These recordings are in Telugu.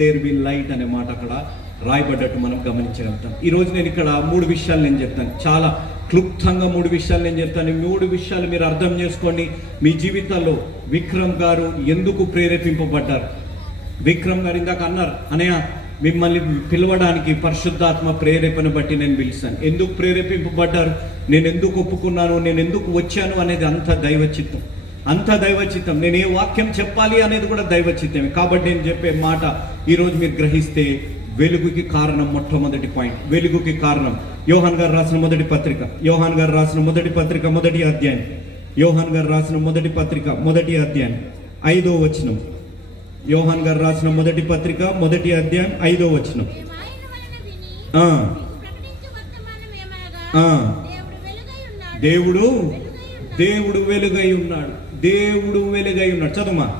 దేర్ విల్ లైట్ అనే మాట అక్కడ రాయబడ్డట్టు మనం గమనించగలుగుతాం. ఈరోజు నేను ఇక్కడ 3 విషయాలు నేను చెప్తాను, చాలా క్లుప్తంగా 3 విషయాలు నేను చెప్తాను. 3 విషయాలు మీరు అర్థం చేసుకోండి. మీ జీవితాల్లో విక్రమ్ గారు ఎందుకు ప్రేరేపింపబడ్డారు? విక్రమ్ గారు ఇందాక అన్నారు, అనయ్య మిమ్మల్ని పిలవడానికి పరిశుద్ధాత్మ ప్రేరేపణ బట్టి నేను పిలిచాను. ఎందుకు ప్రేరేపింపబడ్డారు, నేను ఎందుకు ఒప్పుకున్నాను, నేను ఎందుకు వచ్చాను అనేది అంత దైవచిత్తం, అంత దైవచిత్తం. నేను ఏ వాక్యం చెప్పాలి అనేది కూడా దైవచిత్తమే. కాబట్టి నేను చెప్పే మాట ఈరోజు మీరు గ్రహిస్తే, వెలుగుకి కారణం మొట్టమొదటి పాయింట్, వెలుగుకి కారణం యోహాన్ గారు రాసిన మొదటి పత్రిక, యోహాన్ గారు రాసిన మొదటి పత్రిక మొదటి అధ్యాయం, యోహాన్ గారు రాసిన మొదటి పత్రిక మొదటి అధ్యాయం 5వ వచనం, యోహాన్ గారు రాసిన మొదటి పత్రిక మొదటి అధ్యాయం 5వ వచనం. దేవుడు దేవుడు వెలుగై ఉన్నాడు, దేవుడు వెలుగై ఉన్నాడు. చదువుమా.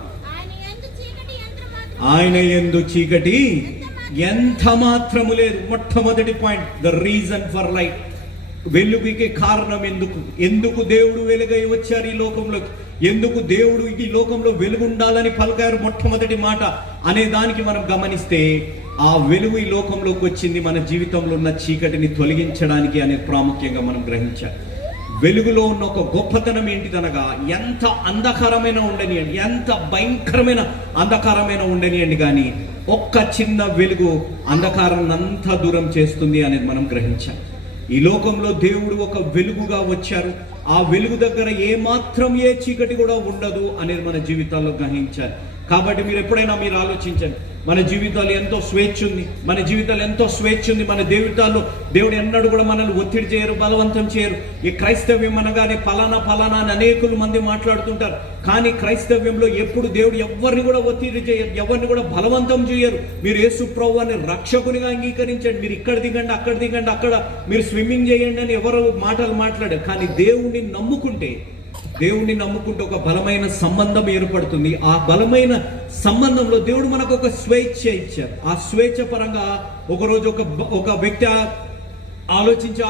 ఆయన యందు చీకటి ఎంత మాత్రము లేదు. మొట్టమొదటి point, the reason for light. వెలుగుకి కారణం ఎందుకు, ఎందుకు దేవుడు వెలుగై వచ్చారు ఈ లోకంలోకి, ఎందుకు దేవుడు ఈ లోకంలో వెలుగు ఉండాలని పలికారు మొట్టమొదటి మాట అనే దానికి మనం గమనిస్తే, ఆ వెలుగు ఈ లోకంలోకి వచ్చింది మన జీవితంలో ఉన్న చీకటిని తొలగించడానికి అనే ప్రాముఖ్యంగా మనం గ్రహించాలి. వెలుగులో ఉన్న ఒక గొప్పతనం ఏంటిదనగా, ఎంత అంధకారమైన ఉండనియండి, ఎంత భయంకరమైన అంధకారమైన ఉండనియండి, కానీ ఒక్క చిన్న వెలుగు అంధకారాన్ని అంతా దూరం చేస్తుంది అనేది మనం గ్రహించాలి. ఈ లోకంలో దేవుడు ఒక వెలుగుగా వచ్చారు. ఆ వెలుగు దగ్గర ఏ చీకటి కూడా ఉండదు అనేది మన జీవితాల్లో గ్రహించాలి. కాబట్టి మీరు ఎప్పుడైనా మీరు ఆలోచించండి, మన జీవితాలు ఎంతో స్వేచ్ఛ ఉంది, మన జీవితాలు ఎంతో స్వేచ్ఛ ఉంది. మన జీవితాల్లో దేవుడు ఎన్నడూ కూడా మనల్ని ఒత్తిడి చేయరు, బలవంతం చేయరు. ఈ క్రైస్తవ్యం అనగానే ఫలానా ఫలానా అని అనేకులు మంది మాట్లాడుతుంటారు, కానీ క్రైస్తవ్యంలో ఎప్పుడు దేవుడు ఎవరిని కూడా ఒత్తిడి చేయరు, ఎవరిని కూడా బలవంతం చేయరు. మీరు యేసు ప్రభువుని రక్షకునిగా అంగీకరించండి, మీరు ఇక్కడ దిగండి, అక్కడ దిగండి, అక్కడ మీరు స్విమ్మింగ్ చేయండి అని ఎవరు మాటలు మాట్లాడారు. కానీ దేవుణ్ణి నమ్ముకుంటే ఒక బలమైన సంబంధం ఏర్పడుతుంది. ఆ బలమైన సంబంధంలో దేవుడు మనకు ఒక స్వేచ్ఛ ఇచ్చారు. ఆ స్వేచ్ఛ పరంగా ఒకరోజు ఒక వ్యక్తి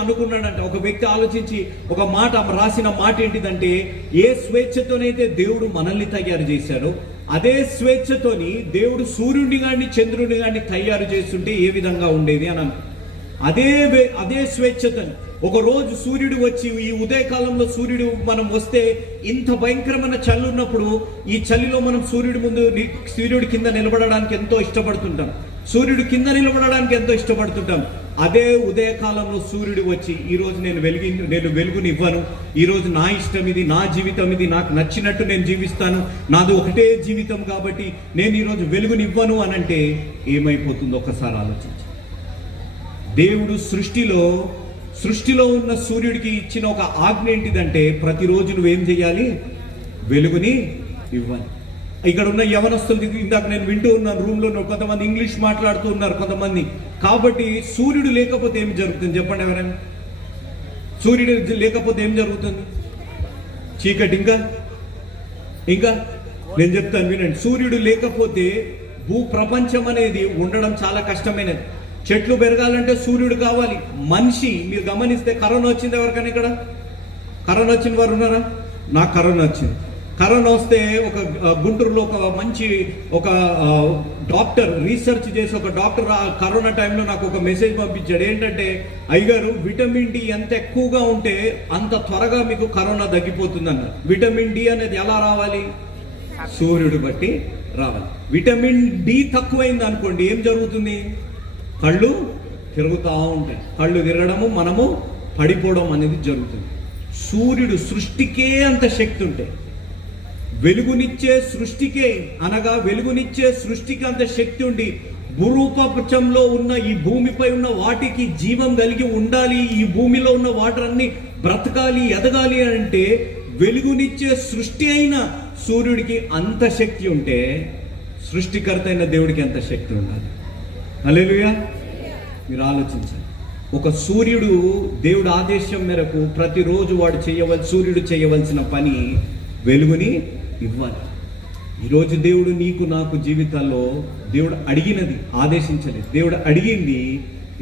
అనుకున్నాడంట, ఒక వ్యక్తి ఆలోచించి ఒక మాట రాసిన మాట ఏంటిదంటే, ఏ స్వేచ్ఛతోనైతే దేవుడు మనల్ని తయారు చేశాడో అదే స్వేచ్ఛతోని దేవుడు సూర్యుడిని గాని చంద్రుడిని గాని తయారు చేస్తుంటే ఏ విధంగా ఉండేది అని అదే స్వేచ్ఛతని ఒక రోజు సూర్యుడు వచ్చి, ఈ ఉదయకాలంలో సూర్యుడు మనం వస్తే ఇంత భయంకరమైన చలి ఉన్నప్పుడు, ఈ చలిలో మనం సూర్యుడి కింద నిలబడడానికి ఎంతో ఇష్టపడుతుంటాం, సూర్యుడు కింద నిలబడడానికి ఎంతో ఇష్టపడుతుంటాం. అదే ఉదయకాలంలో సూర్యుడు వచ్చి, ఈ రోజు నేను వెలుగుని ఇవ్వను, ఈ రోజు నా ఇష్టం ఇది, నా జీవితం ఇది, నాకు నచ్చినట్టు నేను జీవిస్తాను, నాది ఒకటే జీవితం కాబట్టి నేను ఈరోజు వెలుగుని ఇవ్వను అని అంటే ఏమైపోతుందో ఒకసారి ఆలోచించండి. దేవుడు సృష్టిలో ఉన్న సూర్యుడికి ఇచ్చిన ఒక ఆజ్ఞ ఏంటిదంటే, ప్రతిరోజు నువ్వేం చేయాలి, వెలుగుని ఇవ్వాలి. ఇక్కడ ఉన్న యవనస్తులు, ఇందాక నేను వింటూ ఉన్నాను, రూమ్లో కొంతమంది ఇంగ్లీష్ మాట్లాడుతూ ఉన్నారు కొంతమంది. కాబట్టి సూర్యుడు లేకపోతే ఏం జరుగుతుంది చెప్పండి ఎవరైనా? సూర్యుడు లేకపోతే ఏం జరుగుతుంది? చీకటి. ఇంకా నేను చెప్తాను వినండి. సూర్యుడు లేకపోతే ప్రపంచం అనేది ఉండడం చాలా కష్టమైనది. చెట్లు పెరగాలంటే సూర్యుడు కావాలి. మనిషి, మీరు గమనిస్తే కరోనా వచ్చింది ఎవరికైనా? ఇక్కడ కరోనా వచ్చిన వారు ఉన్నారా? నాకు కరోనా వచ్చింది. కరోనా వస్తే ఒక గుంటూరులో ఒక డాక్టర్ రీసెర్చ్ చేసి, ఒక డాక్టర్ కరోనా టైంలో నాకు ఒక మెసేజ్ పంపించాడు. ఏంటంటే, అయ్యగారు విటమిన్ డి ఎంత ఎక్కువగా ఉంటే అంత త్వరగా మీకు కరోనా తగ్గిపోతుందన్న. విటమిన్ డి అనేది ఎలా రావాలి? సూర్యుడు బట్టి రావాలి. విటమిన్ డి తక్కువైంది అనుకోండి, ఏం జరుగుతుంది? కళ్ళు తిరుగుతూ ఉంటాయి. కళ్ళు తిరగడము, మనము పడిపోవడం అనేది జరుగుతుంది. సూర్యుడు సృష్టికే అంత శక్తి ఉంటే, వెలుగునిచ్చే సృష్టికి అంత శక్తి ఉండి, భూరూపంలో ఉన్న ఈ భూమిపై ఉన్న వాటికి జీవం కలిగి ఉండాలి, ఈ భూమిలో ఉన్న వాటరన్నీ బ్రతకాలి, ఎదగాలి అంటే వెలుగునిచ్చే సృష్టి అయిన సూర్యుడికి అంత శక్తి ఉంటే, సృష్టికర్త అయిన దేవుడికి ఎంత శక్తి ఉండాలి? హల్లెలూయా. మీరు ఆలోచించండి. ఒక సూర్యుడు దేవుడు ఆదేశం మేరకు ప్రతిరోజు సూర్యుడు చేయవలసిన పని వెలుగుని ఇవ్వాలి. ఈరోజు దేవుడు నీకు నాకు జీవితాల్లో దేవుడు అడిగినది ఆదేశించలేదు. దేవుడు అడిగింది,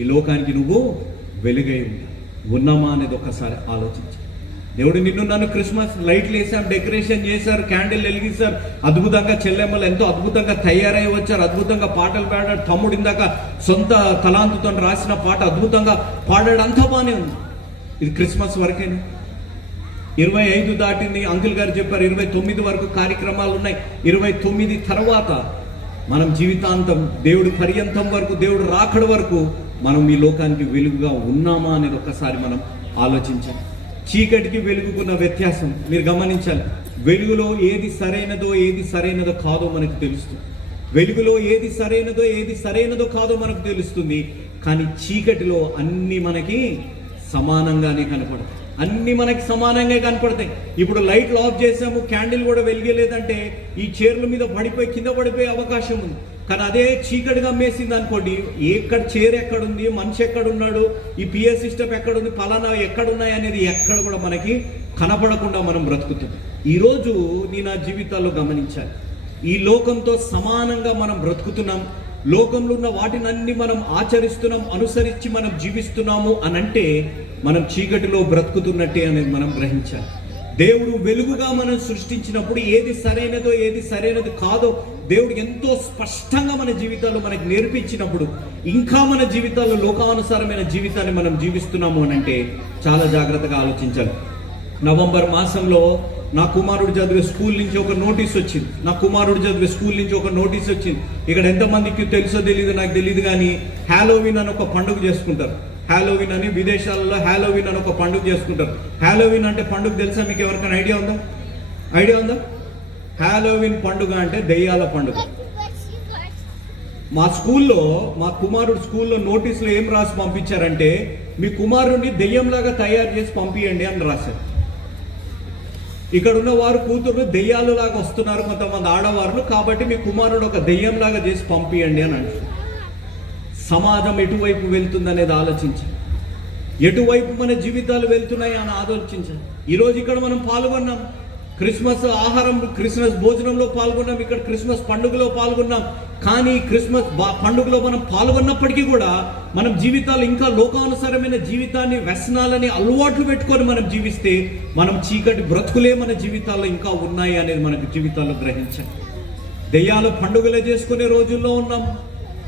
ఈ లోకానికి నువ్వు వెలుగై ఉన్నామా అనేది ఒకసారి ఆలోచించాలి. దేవుడు నిన్ను నన్ను క్రిస్మస్ లైట్లు వేసాం, డెకరేషన్ చేశారు, క్యాండిల్ వెలిగిస్తారు, అద్భుతంగా చెల్లెమ్మలు ఎంతో అద్భుతంగా తయారై వచ్చారు, అద్భుతంగా పాటలు పాడాడు. తమ్ముడు ఇందాక సొంత తలాంతుతో రాసిన పాట అద్భుతంగా పాడాడు, అంతా బాగానే ఉంది. ఇది క్రిస్మస్ వరకేనా? 25 దాటింది, అంకుల్ గారు చెప్పారు 29 వరకు కార్యక్రమాలు ఉన్నాయి. 29 తర్వాత మనం జీవితాంతం దేవుడు పర్యంతం వరకు, దేవుడు రాకడ వరకు మనం ఈ లోకానికి వెలుగుగా ఉన్నామా అనేది ఒక్కసారి మనం ఆలోచించాలి. చీకటికి వెలుగుకున్న వ్యత్యాసం మీరు గమనించాలి. వెలుగులో ఏది సరైనదో కాదో మనకు తెలుస్తుంది. వెలుగులో ఏది సరైనదో కాదో మనకు తెలుస్తుంది. కానీ చీకటిలో అన్ని మనకి సమానంగానే కనపడతాయి. అన్ని మనకి సమానంగా కనపడతాయి. ఇప్పుడు లైట్లు ఆఫ్ చేసాము, క్యాండిల్ కూడా వెలిగలేదంటే ఈ చైర్ల మీద కింద పడిపోయే అవకాశం ఉంది. కానీ అదే చీకటిగా మేసింది అనుకోండి, ఎక్కడ చైర్ ఎక్కడుంది, మనిషి ఎక్కడున్నాడు, ఈ పిఎస్ సిస్టమ్ ఎక్కడుంది, ఫలానా ఎక్కడున్నాయి అనేది ఎక్కడ కూడా మనకి కనపడకుండా మనం బ్రతుకుతుంది. ఈరోజు నా జీవితాల్లో గమనించాలి, ఈ లోకంతో సమానంగా మనం బ్రతుకుతున్నాం. లోకంలో ఉన్న వాటినన్నీ మనం ఆచరిస్తున్నాం, అనుసరించి మనం జీవిస్తున్నాము అనంటే మనం చీకటిలో బ్రతుకుతున్నట్టే అనేది మనం గ్రహించాలి. దేవుడు వెలుగుగా మనం సృష్టించినప్పుడు ఏది సరైనది కాదో దేవుడు ఎంతో స్పష్టంగా మన జీవితాల్లో మనకి నేర్పించినప్పుడు ఇంకా మన జీవితాల్లో లోకానుసారమైన జీవితాన్ని మనం జీవిస్తున్నాము అనంటే చాలా జాగ్రత్తగా ఆలోచించాలి. నవంబర్ మాసంలో నా కుమారుడు చదివే స్కూల్ నుంచి ఒక నోటీస్ వచ్చింది. ఇక్కడ ఎంతమందికి తెలుసో తెలియదు, నాకు తెలియదు, కానీ హ్యాలోవిన్ అని ఒక పండుగ చేసుకుంటారు. హ్యాలోవిన్ అని విదేశాలలో హ్యాలోవిన్ అని ఒక పండుగ చేసుకుంటారు. హ్యాలోవిన్ అంటే పండుగ తెలుసా మీకు? ఎవరికైనా ఐడియా ఉందా? హ్యాలోవిన్ పండుగ అంటే దెయ్యాల పండుగ. మా కుమారుడు స్కూల్లో నోటీసులో ఏం రాసి పంపించారంటే, మీ కుమారుడిని దెయ్యంలాగా తయారు చేసి పంపియండి అని రాశారు. ఇక్కడ ఉన్న వారు కూతురు దెయ్యాలు లాగా వస్తున్నారు, కొంతమంది ఆడవారు, కాబట్టి మీ కుమారుడు ఒక దెయ్యంలాగా చేసి పంపియండి అని అంటారు. సమాజం ఎటువైపు వెళ్తుందనేది ఆలోచించాలి. ఎటువైపు మన జీవితాలు వెళ్తున్నాయి అని ఆలోచించాలి. ఈరోజు ఇక్కడ మనం పాల్గొన్నాం, క్రిస్మస్ ఆహారం, క్రిస్మస్ భోజనంలో పాల్గొన్నాం, ఇక్కడ క్రిస్మస్ పండుగలో పాల్గొన్నాం. కానీ క్రిస్మస్ పండుగలో మనం పాల్గొన్నప్పటికీ కూడా మనం జీవితాలు ఇంకా లోకానుసారమైన జీవితాన్ని, వ్యసనాలని అలవాట్లు పెట్టుకొని మనం జీవిస్తే మనం చీకటి బ్రతుకులే మన జీవితాల్లో ఇంకా ఉన్నాయి అనేది మనకు జీవితాల్లో గ్రహించాలి. దెయ్యాల పండుగలే చేసుకునే రోజుల్లో ఉన్నాం.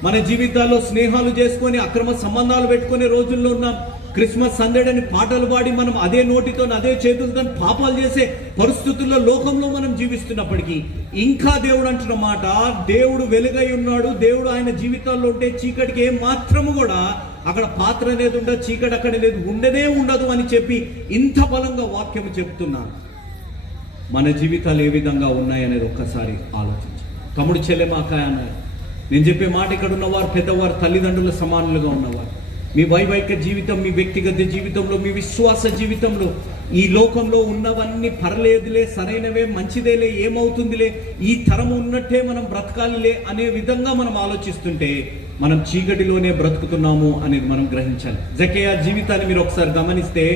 మన జీవితాల్లో స్నేహాలు చేసుకొని అక్రమ సంబంధాలు పెట్టుకునే రోజుల్లో ఉన్నాం. క్రిస్మస్ సందడిని పాటలు పాడి మనం అదే నోటితో అదే చేతులతో పాపాలు చేసే పరిస్థితుల్లో లోకంలో మనం జీవిస్తున్నప్పటికీ ఇంకా దేవుడు అంటున్న మాట, దేవుడు వెలుగై ఉన్నాడు, దేవుడు ఆయన జీవితాల్లో ఉంటే చీకటికి ఏం మాత్రము కూడా అక్కడ పాత్ర అనేది ఉండదు, చీకటి అక్కడ అనేది ఉండదు అని చెప్పి ఇంత బలంగా వాక్యం చెప్తున్నాను. మన జీవితాలు ఏ విధంగా ఉన్నాయనేది ఒక్కసారి ఆలోచించండి. తమ్ముడు, చెల్లెమ్మ, అక్కాయ అన్నారు. నేను చెప్పే మాట, ఇక్కడ ఉన్నవారు పెద్దవారు, తల్లిదండ్రుల సమానులుగా ఉన్నవారు, మీ వైవాహిక జీవితం, మీ వ్యక్తిగత జీవితంలో, మీ విశ్వాస జీవితంలో ఈ లోకంలో ఉన్నవన్నీ పర్లేదులే, సరైనవే, మంచిదేలే, ఏమవుతుందిలే, ఈ తరం ఉన్నట్టే మనం బ్రతకాలిలే అనే విధంగా మనం ఆలోచిస్తుంటే మనం చీకటిలోనే బ్రతుకుతున్నాము అనేది మనం గ్రహించాలి. జక్కయ్య జీవితాన్ని మీరు ఒకసారి గమనిస్తే,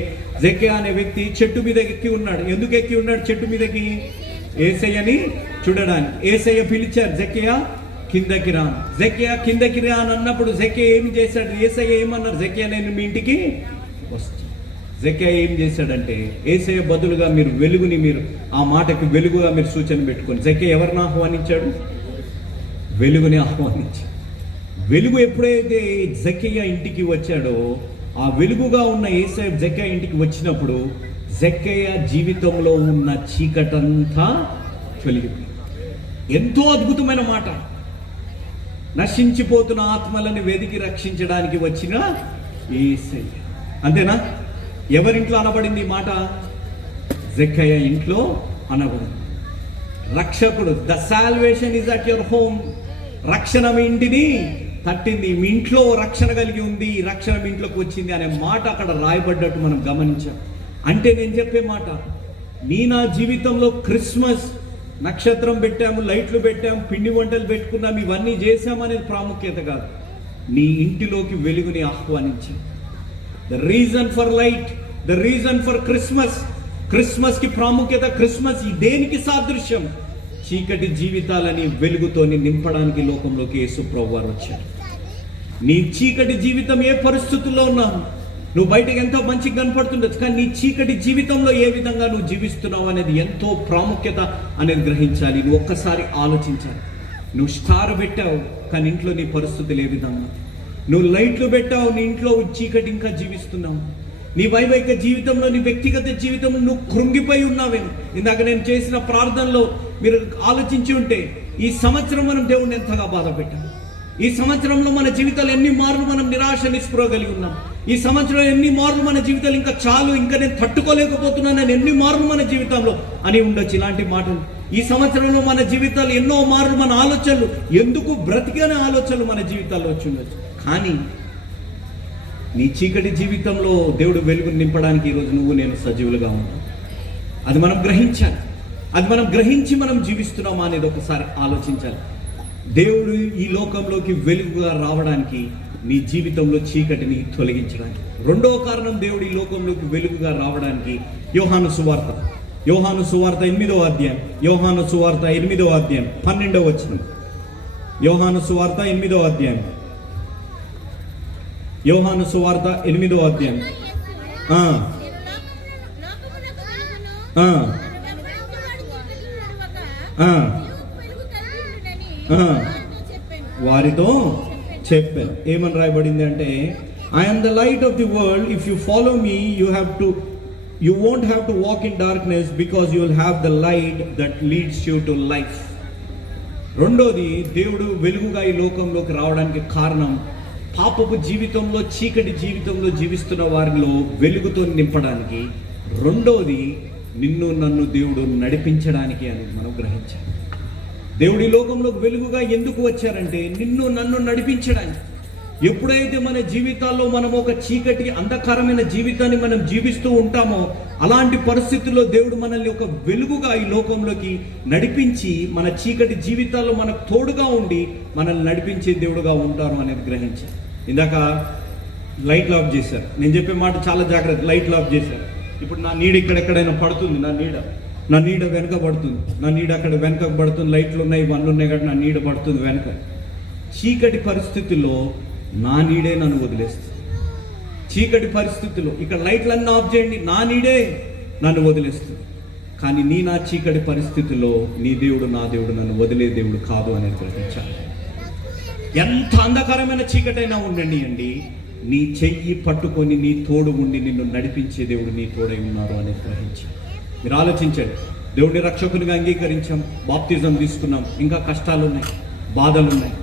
జక్కయ్య అనే వ్యక్తి చెట్టు మీద ఎక్కి ఉన్నాడు. ఎందుకు ఎక్కి ఉన్నాడు చెట్టు మీదకి? యేసయ్యని చూడడానికి. యేసయ్య పిలిచారు, జక్కయ్య కిందకి రా. జక్కయ్య కిందకి రా అని అన్నప్పుడు జక్కయ్య ఏం చేశాడు? యేసయ్య ఏమన్నారు? జక్కయ్య నేను మీ ఇంటికి వస్తాను. జక్కయ్య ఏం చేశాడంటే, యేసయ్య బదులుగా మీరు వెలుగుని, మీరు ఆ మాటకి వెలుగుగా మీరు సూచన పెట్టుకొని, జక్కయ్య ఎవరిని ఆహ్వానించాడు? వెలుగుని ఆహ్వానించాడు. వెలుగు ఎప్పుడైతే జక్కయ్య ఇంటికి వచ్చాడో, ఆ వెలుగుగా ఉన్న యేసయ్య జక్కయ్య ఇంటికి వచ్చినప్పుడు జక్కయ్య జీవితంలో ఉన్న చీకటంతా తొలగిపోయింది. ఎంతో అద్భుతమైన మాట. నశించిపోతున్న ఆత్మలను వెదికి రక్షించడానికి వచ్చిన యేసయ్య. అంతేనా? ఎవరింట్లో అనబడింది ఈ మాట? జక్కయ్య ఇంట్లో అనబడింది. రక్షకుడు, the salvation is at your home. రక్షణ మీ ఇంటిని తట్టింది, మీ ఇంట్లో రక్షణ కలిగి ఉంది, రక్షణ మీ ఇంట్లోకి వచ్చింది అనే మాట అక్కడ రాయబడ్డట్టు మనం గమనించాం. అంటే నేను చెప్పే మాట, నా జీవితంలో క్రిస్మస్ నక్షత్రం పెట్టాము, లైట్లు పెట్టాము, పిండి వంటలు పెట్టుకున్నాము, ఇవన్నీ చేశామనేది ప్రాముఖ్యత కాదు. నీ ఇంటిలోకి వెలుగుని ఆహ్వానించాం. The reason for light, the reason for Christmas. Christmas కి ప్రాముఖ్యత, క్రిస్మస్ దేనికి సాదృశ్యం? చీకటి జీవితాలని వెలుగుతోని నింపడానికి లోకంలోకి యేసు ప్రభువు వారు వచ్చారు. నీ చీకటి జీవితం ఏ పరిస్థితుల్లో ఉన్నావు? నువ్వు బయటకు ఎంతో మంచిగా కనపడుతుండొచ్చు, కానీ నీ చీకటి జీవితంలో ఏ విధంగా నువ్వు జీవిస్తున్నావు అనేది ఎంతో ప్రాముఖ్యత అనేది గ్రహించాలి. నువ్వు ఒక్కసారి ఆలోచించాలి. నువ్వు స్టార్ పెట్టావు, కానీ ఇంట్లో నీ పరిస్థితులు ఏ విధంగా? నువ్వు లైట్లు పెట్టావు, నీ ఇంట్లో చీకటి ఇంకా జీవిస్తున్నావు. నీ వైవాహిక జీవితంలో, నీ వ్యక్తిగత జీవితంలో నువ్వు కృంగిపోయి ఉన్నావేమో. ఇందాక నేను చేసిన ప్రార్థనలో మీరు ఆలోచించి ఉంటే, ఈ సంవత్సరం మనం దేవుడిని ఎంతగా బాధ పెట్టాం. ఈ సంవత్సరంలో మన జీవితాలు ఎన్ని మార్లు మనం నిరాశ నిస్పృహ కలిగి ఉన్నాం. ఈ సంవత్సరం ఎన్ని మార్లు మన జీవితాలు ఇంకా చాలు, ఇంకా నేను తట్టుకోలేకపోతున్నానని ఎన్ని మార్లు మన జీవితంలో అని ఉండొచ్చు ఇలాంటి మాటలు. ఈ సంవత్సరంలో మన జీవితాలు ఎన్నో మార్లు మన ఆలోచనలు, ఎందుకు బ్రతికనే ఆలోచనలు మన జీవితాల్లో వచ్చి ఉండొచ్చు. కానీ నీ చీకటి జీవితంలో దేవుడు వెలుగును నింపడానికి ఈరోజు నువ్వు నేను సజీవులుగా ఉన్నాం. అది మనం గ్రహించాలి. అది మనం గ్రహించి మనం జీవిస్తున్నామా అనేది ఒకసారి ఆలోచించాలి. దేవుడు ఈ లోకంలోకి వెలుగుగా రావడానికి, నీ జీవితంలో చీకటిని తొలగించడానికి. రెండవ కారణం దేవుడు ఈ లోకంలోకి వెలుగుగా రావడానికి యోహాను సువార్త 8వ అధ్యాయం, యోహాను సువార్త 8వ అధ్యాయం 12వ వచనం. యోహాను సువార్త 8వ అధ్యాయం, యోహాను సువార్త 8వ అధ్యాయం. వారితో చెప్పాను. ఏమని రాయబడింది అంటే, I'm the light of the world, if you follow me you won't have to walk in darkness because you will have the light that leads you to life. రెండోది, దేవుడు వెలుగుగా ఈ లోకంలోకి రావడానికి కారణం పాపపు జీవితంలో, చీకటి జీవితంలో జీవిస్తున్న వారిలో వెలుగుతో నింపడానికి. రెండోది, నిన్ను నన్ను దేవుడు నడిపించడానికి అని మనం గ్రహించాలి. దేవుడి లోకంలోకి వెలుగుగా ఎందుకు వచ్చారంటే నిన్ను నన్ను నడిపించడానికి. ఎప్పుడైతే మన జీవితాల్లో మనం ఒక చీకటి అంధకారమైన జీవితాన్ని మనం జీవిస్తూ ఉంటామో, అలాంటి పరిస్థితుల్లో దేవుడు మనల్ని ఒక వెలుగుగా ఈ లోకంలోకి నడిపించి, మన చీకటి జీవితాల్లో మనకు తోడుగా ఉండి మనల్ని నడిపించే దేవుడుగా ఉంటారు అనేది గ్రహించారు. ఇందాక లైట్లు ఆఫ్ చేశారు. నేను చెప్పే మాట చాలా జాగ్రత్త. లైట్లు ఆఫ్ చేశారు. ఇప్పుడు నా నీడ ఇక్కడెక్కడైనా పడుతుంది, నా నీడ వెనక పడుతుంది, నా నీడ అక్కడ వెనక పడుతుంది. లైట్లు ఉన్నాయి, ఇవన్నీ ఉన్నాయి కాబట్టి నా నీడ పడుతుంది వెనక. చీకటి పరిస్థితుల్లో నా నీడే నన్ను వదిలేస్తుంది. చీకటి పరిస్థితుల్లో ఇక్కడ లైట్లన్నీ ఆఫ్ చేయండి, నా నీడే నన్ను వదిలేస్తుంది. కానీ నా చీకటి పరిస్థితుల్లో నీ దేవుడు, నా దేవుడు నన్ను వదిలే దేవుడు కాదు అనేది గ్రహించాలి. ఎంత అంధకారమైన చీకటైనా ఉండండి అండి, నీ చెయ్యి పట్టుకొని నీ తోడు ఉండి నిన్ను నడిపించే దేవుడు నీ తోడై ఉన్నారు అనేది గ్రహించాలి. మీరు ఆలోచించండి. దేవుడిని రక్షకునిగా అంగీకరించాం, బాప్తిజం తీసుకున్నాం, ఇంకా కష్టాలు ఉన్నాయి, బాధలు ఉన్నాయి.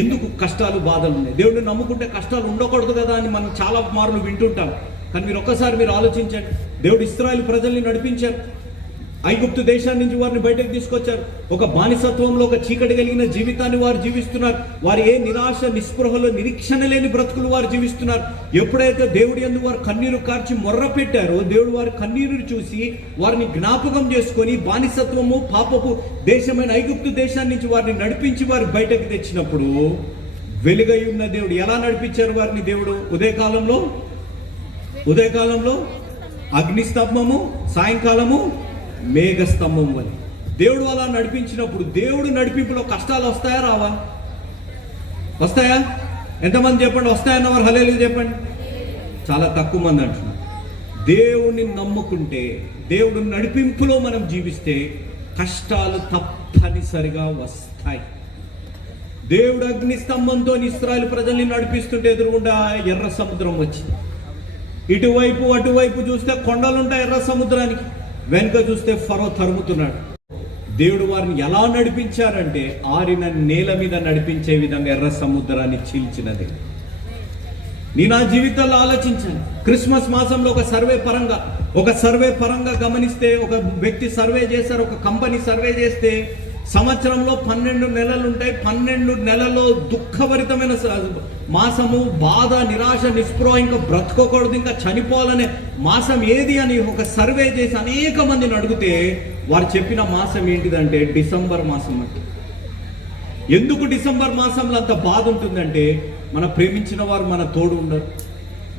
ఎందుకు కష్టాలు బాధలు ఉన్నాయి? దేవుడిని నమ్ముకుంటే కష్టాలు ఉండకూడదు కదా అని మనం చాలా మార్లు వింటుంటాం. కానీ మీరు ఒక్కసారి ఆలోచించండి. దేవుడు ఇశ్రాయేలు ప్రజల్ని నడిపించారు. ఐగుప్తు దేశాన్ని నుంచి వారిని బయటకు తీసుకొచ్చారు. ఒక బానిసత్వంలో, ఒక చీకటి కలిగిన జీవితాన్ని వారు జీవిస్తున్నారు. వారు ఏ నిరాశ నిస్పృహలో, నిరీక్షణ లేని బ్రతుకులు వారు జీవిస్తున్నారు. ఎప్పుడైతే దేవుడి యందు వారు కన్నీరు కార్చి మొర్ర పెట్టారో, దేవుడు వారి కన్నీరు చూసి వారిని జ్ఞాపకం చేసుకొని బానిసత్వము, పాపపు దేశమైన ఐగుప్తు దేశాన్ని నుంచి వారిని నడిపించి వారు బయటకు తెచ్చినప్పుడు, వెలుగై ఉన్న దేవుడు ఎలా నడిపించారు వారిని? దేవుడు ఉదయకాలంలో అగ్నిస్తంభము, సాయంకాలము మేఘస్తంభం అని దేవుడు అలా నడిపించినప్పుడు, దేవుడు నడిపింపులో కష్టాలు వస్తాయా రావా? వస్తాయా? ఎంతమంది చెప్పండి వస్తాయన్నవారు హల్లెలూయా చెప్పండి. చాలా తక్కువ మంది అంటున్నారు. దేవుడిని నమ్ముకుంటే, దేవుడు నడిపింపులో మనం జీవిస్తే కష్టాలు తప్పనిసరిగా వస్తాయి. దేవుడు అగ్ని స్తంభంతో ఇశ్రాయేలు ప్రజల్ని నడిపిస్తుంటే ఎదురుగుండా ఎర్ర సముద్రం వచ్చింది. ఇటువైపు అటువైపు చూస్తే కొండలుంటాయి ఎర్ర సముద్రానికి, వెనుక చూస్తే ఫరో తరుముతున్నాడు. దేవుడు వారిని ఎలా నడిపించారంటే ఆరిన నేల మీద నడిపించే విధంగా ఎర్ర సముద్రాన్ని చీల్చినది. నా జీవితంలో ఆలోచించాను. క్రిస్మస్ మాసంలో ఒక సర్వే పరంగా గమనిస్తే, ఒక వ్యక్తి సర్వే చేశారు, ఒక కంపెనీ సర్వే చేస్తే, సంవత్సరంలో 12 నెలలు ఉంటాయి. 12 నెలల్లో దుఃఖభరితమైన మాసము, బాధ, నిరాశ, నిస్పృహ, ఇంకా బ్రతకకూడదు, ఇంకా చనిపోవాలనే మాసం ఏది అని ఒక సర్వే చేసి అనేక మందిని అడిగితే వారు చెప్పిన మాసం ఏంటిదంటే డిసెంబర్ మాసం అంటే. ఎందుకు డిసెంబర్ మాసంలో అంత బాధ ఉంటుందంటే, మన ప్రేమించిన వారు మన తోడు ఉండరు.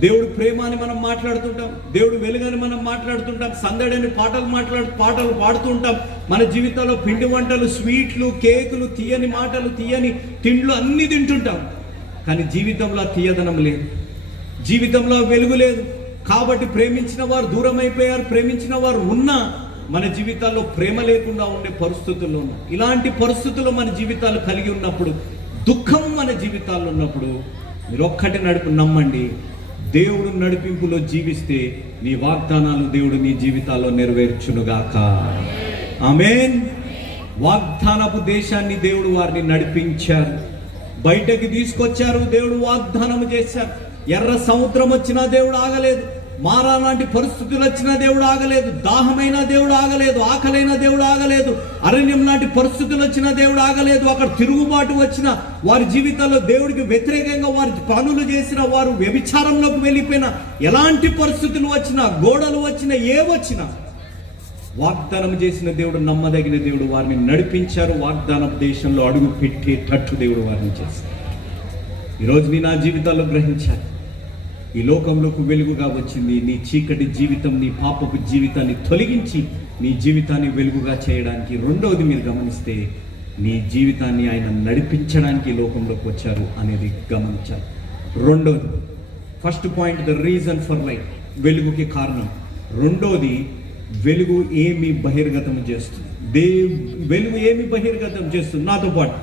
దేవుడు ప్రేమ అని మనం మాట్లాడుతుంటాం, దేవుడు వెలుగని మనం మాట్లాడుతుంటాం, సందడని పాటలు పాడుతూ ఉంటాం. మన జీవితంలో పిండి వంటలు, స్వీట్లు, కేకులు, తీయని మాటలు, తీయని తిండ్లు అన్ని తింటుంటాం. కానీ జీవితంలో తీయదనం లేదు. జీవితంలో వెలుగు లేదు కాబట్టి ప్రేమించిన వారు దూరం అయిపోయారు. ప్రేమించిన వారు ఉన్నా మన జీవితాల్లో ప్రేమ లేకుండా ఉండే పరిస్థితుల్లో ఉన్నాయి. ఇలాంటి పరిస్థితుల్లో మన జీవితాలు కలిగి ఉన్నప్పుడు, దుఃఖం మన జీవితాల్లో ఉన్నప్పుడు మీరు ఒక్కటి నమ్మండి, దేవుడు నడిపింపులో జీవిస్తే నీ వాగ్దానాలు దేవుడు నీ జీవితాల్లో నెరవేర్చునుగాక. ఆమేన్. వాగ్దానపు దేశాన్ని దేవుడు వారిని నడిపించారు, బయటకి తీసుకొచ్చారు, దేవుడు వాగ్దానం చేశారు. ఎర్ర సముద్రం వచ్చినా దేవుడు ఆగలేదు, మారా లాంటి పరిస్థితులు వచ్చినా దేవుడు ఆగలేదు, దాహమైన దేవుడు ఆగలేదు, ఆకలైన దేవుడు ఆగలేదు, అరణ్యం లాంటి పరిస్థితులు వచ్చినా దేవుడు ఆగలేదు. అక్కడ తిరుగుబాటు వచ్చిన వారి జీవితాల్లో దేవుడికి వ్యతిరేకంగా వారి పనులు చేసిన వారు వ్యభిచారంలోకి వెళ్ళిపోయిన ఎలాంటి పరిస్థితులు వచ్చినా, గోడలు వచ్చినా, ఏవచ్చినా వాగ్దానం చేసిన దేవుడు, నమ్మదగిన దేవుడు వారిని నడిపించారు. వాగ్దానం దేశంలో అడుగు పెట్టేటట్టు దేవుడు వారిని చేశారు. ఈరోజు నీ నా జీవితాల్లో గ్రహించాలి, ఈ లోకంలోకి వెలుగుగా వచ్చింది నీ చీకటి జీవితం, నీ పాపపు జీవితాన్ని తొలగించి నీ జీవితాన్ని వెలుగుగా చేయడానికి. రెండవది మీరు గమనిస్తే, నీ జీవితాన్ని ఆయన నడిపించడానికి లోకంలోకి వచ్చారు అనేది గమనించాలి. రెండోది, first point the reason for life, వెలుగుకి కారణం. రెండోది, వెలుగు ఏమి బహిర్గతం చేస్తుంది. వెలుగు ఏమి బహిర్గతం చేస్తుంది? నాతో పాటు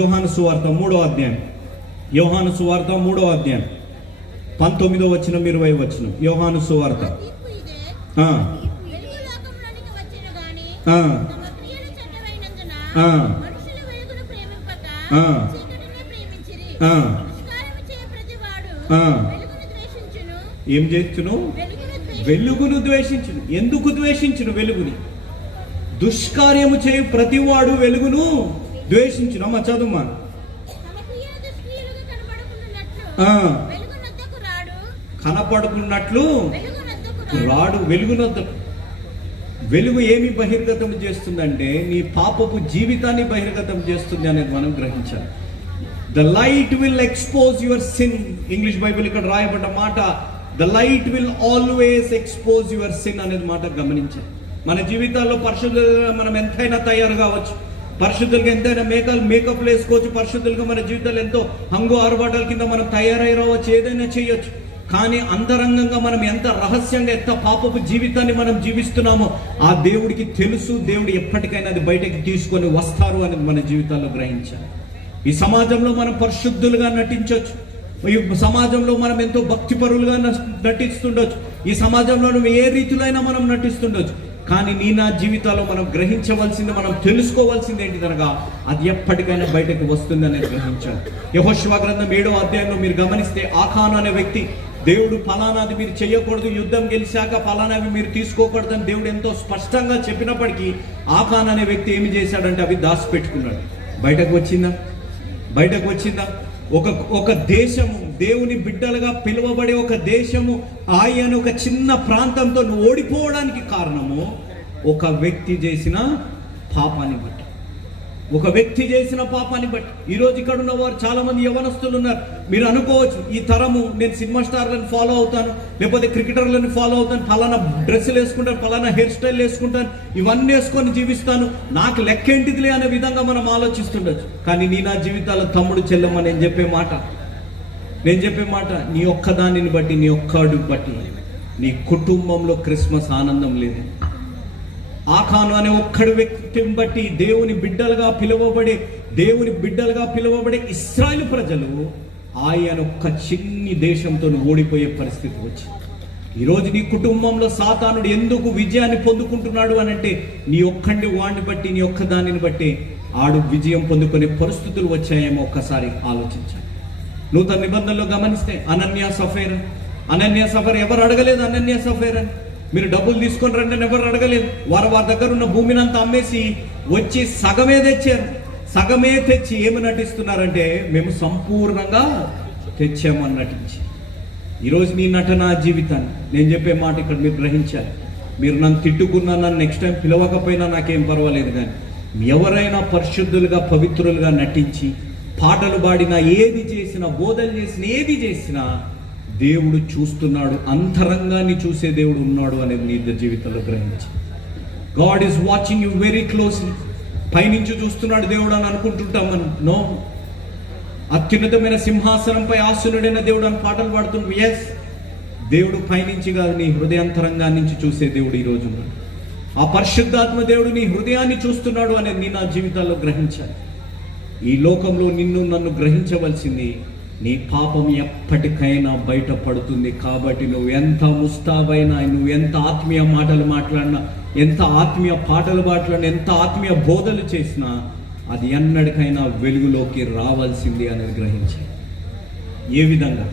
యోహాను సువార్త 3వ అధ్యాయం, యోహాను సువార్త 3వ అధ్యాయం 19వ వచనం 20వ వచనం. యోహాను సువార్త ఏం చేస్తును? వెలుగును ద్వేషించును. ఎందుకు ద్వేషించును వెలుగుని? దుష్కార్యము చేయు ప్రతివాడు వెలుగును ద్వేషించును. అమ్మ చదువుమా. కనపడుకున్నట్లు రాడు వెలుగునొద్దకు. వెలుగు ఏమి బహిర్గతం చేస్తుందంటే నీ పాపపు జీవితాన్ని బహిర్గతం చేస్తుంది అనేది మనం గ్రహించాలి. The light will expose your sin. English Bible ఇక్కడ రాయబడ్డ మాట, the light will always expose your sin అనేది మాట గమనించాలి. మన జీవితాల్లో పరిశుద్ధులుగా మనం ఎంతైనా తయారు కావచ్చు, పరిశుద్ధులుగా ఎంతైనా మేకప్లు వేసుకోవచ్చు, పరిశుద్ధులుగా మన జీవితాలు ఎంతో హంగు ఆరుబాటల కింద మనం తయారై రావచ్చు, ఏదైనా చేయొచ్చు. కానీ అంతరంగంగా మనం ఎంత రహస్యంగా ఎంత పాపపు జీవితాన్ని మనం జీవిస్తున్నామో ఆ దేవుడికి తెలుసు. దేవుడు ఎప్పటికైనా అది బయటకి తీసుకొని వస్తారు అనేది మన జీవితాల్లో గ్రహించాలి. ఈ సమాజంలో మనం పరిశుద్ధులుగా నటించవచ్చు, ఈ సమాజంలో మనం ఎంతో భక్తిపరులుగా నటిస్తుండొచ్చు, ఈ సమాజంలో ఏ రీతిలో అయినా మనం నటిస్తుండొచ్చు. కానీ నీ నా జీవితాల్లో మనం గ్రహించవలసింది, మనం తెలుసుకోవాల్సింది ఏంటిదనగా అది ఎప్పటికైనా బయటకు వస్తుంది అనేది గ్రహించాలి. యెహోషువ గ్రంథం 7వ అధ్యాయంలో మీరు గమనిస్తే, ఆకాను అనే వ్యక్తి దేవుడు ఫలానాది మీరు చేయకూడదు, యుద్ధం గెలిచాక ఫలానావి మీరు తీసుకోకూడదని దేవుడు ఎంతో స్పష్టంగా చెప్పినప్పటికీ ఆకాను అనే వ్యక్తి ఏమి చేశాడంటే అవి దాచిపెట్టుకున్నాడు. బయటకు వచ్చిందా? ఒక దేశము, దేవుని బిడ్డలుగా పిలువబడే ఒక దేశము ఆయన ఒక చిన్న ప్రాంతంతో ఓడిపోవడానికి కారణము ఒక వ్యక్తి చేసిన పాపాన్ని బట్టి. ఈరోజు ఇక్కడ ఉన్న వారు చాలా మంది యవనస్తులు ఉన్నారు. మీరు అనుకోవచ్చు, ఈ తరము నేను సినిమా స్టార్లను ఫాలో అవుతాను, లేకపోతే క్రికెటర్లను ఫాలో అవుతాను, ఫలానా డ్రెస్సులు వేసుకుంటాను, ఫలానా హెయిర్ స్టైల్ వేసుకుంటాను, ఇవన్నీ వేసుకొని జీవిస్తాను, నాకు లెక్కేంటిదిలే అనే విధంగా మనం ఆలోచిస్తుండొచ్చు. కానీ నీ నా జీవితాల తమ్ముడు చెల్లెమ్మ, నేను చెప్పే మాట నీ ఒక్కదానిని బట్టి, నీ ఒక్కడు బట్టి నీ కుటుంబంలో క్రిస్మస్ ఆనందం లేదు. ఆకాను అనే ఒక్కడి వ్యక్తిని బట్టి దేవుని బిడ్డలుగా పిలువబడే ఇశ్రాయేలు ప్రజలు ఆయన ఒక్క చిన్ని దేశంతో ఓడిపోయే పరిస్థితి వచ్చింది. ఈరోజు నీ కుటుంబంలో సాతానుడు ఎందుకు విజయాన్ని పొందుకుంటున్నాడు అని అంటే నీ ఒక్కడి వాడిని బట్టి, నీ ఒక్క దానిని బట్టి ఆడు విజయం పొందుకునే పరిస్థితులు వచ్చాయేమో ఒక్కసారి ఆలోచించాలి. నూతన నిబంధనలో గమనిస్తే అనన్య సఫేర్ ఎవరు అడగలేదు అనన్య సఫేర్ అని. మీరు డబ్బులు తీసుకొని రండి అని ఎవరు అడగలేదు. వారి దగ్గర ఉన్న భూమిని అంతా అమ్మేసి వచ్చి సగమే తెచ్చి ఏమి నటిస్తున్నారంటే మేము సంపూర్ణంగా తెచ్చామని నటించి. ఈరోజు నీ నటన జీవితాన్ని, నేను చెప్పే మాట ఇక్కడ మీరు గ్రహించాలి. మీరు నన్ను తిట్టుకున్నా, నన్ను నెక్స్ట్ టైం పిలవకపోయినా నాకేం పర్వాలేదు, కానీ ఎవరైనా పరిశుద్ధులుగా పవిత్రులుగా నటించి పాటలు పాడినా, ఏది చేసినా, బోధలు చేసినా, ఏది చేసినా దేవుడు చూస్తున్నాడు. అంతరంగాన్ని చూసే దేవుడు ఉన్నాడు అనేది నీ జీవితంలో గ్రహించి. God is watching you very closely. పైనుంచి చూస్తున్నాడు దేవుడు అని అనుకుంటుంటాం మనం. నో, అత్యున్నతమైన సింహాసనంపై ఆసనుడైన దేవుడు అని పాటలు పాడుతుంది. ఎస్, దేవుడు పైనుంచి కాదు, నీ హృదయాంతరంగా నుంచి చూసే దేవుడు ఈ రోజు ఉన్నాడు. ఆ పరిశుద్ధాత్మ దేవుడు నీ హృదయాన్ని చూస్తున్నాడు అనేది నీ నా జీవితాల్లో గ్రహించాలి. ఈ లోకంలో నిన్ను నన్ను గ్రహించవలసింది, నీ పాపం ఎప్పటికైనా బయటపడుతుంది. కాబట్టి నువ్వు ఎంత ముస్తాబైనా, నువ్వు ఎంత ఆత్మీయ మాటలు మాట్లాడినా, ఎంత ఆత్మీయ పాటలు మాట్లాడినా, ఎంత ఆత్మీయ బోధలు చేసినా అది ఎన్నటికైనా వెలుగులోకి రావాల్సింది అనేది గ్రహించాలి. ఏ విధంగా?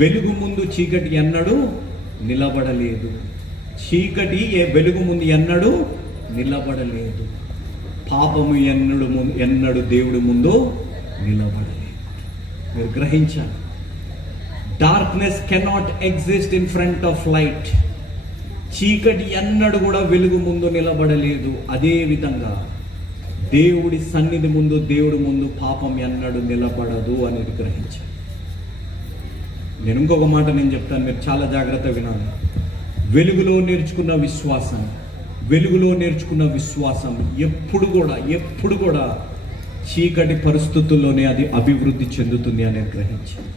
వెలుగు ముందు చీకటి ఎన్నడూ నిలబడలేదు. చీకటి వెలుగు ముందు ఎన్నడూ నిలబడలేదు. పాపము ఎన్నడు దేవుడి ముందు నిలబడలేదు. మీరు గ్రహించాలి. Darkness cannot exist in front of light. చీకటి ఎన్నడు కూడా వెలుగు ముందు నిలబడలేదు. అదే విధంగా దేవుడి సన్నిధి ముందు, దేవుడి ముందు పాపం ఎన్నడు నిలబడదు అనేది గ్రహించాలి. నేను ఇంకొక మాట చెప్తాను, మీరు చాలా జాగ్రత్తగా వినాలి. వెలుగులో నేర్చుకున్న విశ్వాసం ఎప్పుడు కూడా చీకటి పరిస్థితుల్లోనే అది అభివృద్ధి చెందుతుంది అనేది గ్రహించాలి.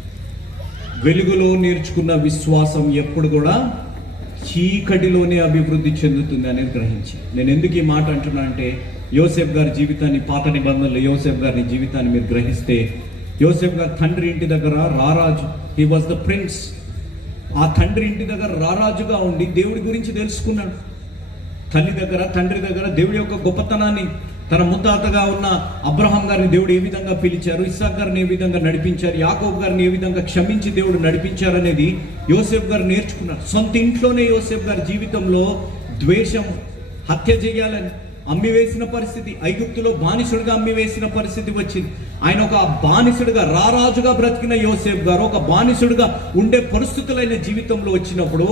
వెలుగులో నేర్చుకున్న విశ్వాసం ఎప్పుడు కూడా చీకటిలోనే అభివృద్ధి చెందుతుంది అనేది గ్రహించాలి. నేను ఎందుకు ఈ మాట అంటున్నా అంటే, యోసేపు గారి జీవితాన్ని, పాత నిబంధనలో యోసేపు గారి జీవితాన్ని మీరు గ్రహిస్తే, యోసేపు గారి తండ్రి ఇంటి దగ్గర రారాజు, హీ వాజ్ ద ప్రిన్స్. ఆ తండ్రి ఇంటి దగ్గర రారాజుగా ఉండి దేవుడి గురించి తెలుసుకున్నాడు. తండ్రి దగ్గర దేవుడి యొక్క గొప్పతనాన్ని, తన ముత్తాతగా ఉన్న అబ్రహాం గారిని దేవుడు ఏ విధంగా పిలిచారు, ఇస్సాక్ గారిని ఏ విధంగా నడిపించారు, యాకోబు గారిని ఏ విధంగా క్షమించి దేవుడు నడిపించారు అనేది యోసేపు గారు నేర్చుకున్నారు. సొంత ఇంట్లోనే యోసేపు గారి జీవితంలో ద్వేషం, హత్య చేయాలని అమ్మివేసిన పరిస్థితి, ఐగుప్తులో బానిసుడిగా అమ్మివేసిన పరిస్థితి వచ్చింది. ఆయన ఒక బానిసుడిగా, రారాజుగా బ్రతికిన యోసేపు గారు ఒక బానిసుడిగా ఉండే పరిస్థితులైన జీవితంలో వచ్చినప్పుడు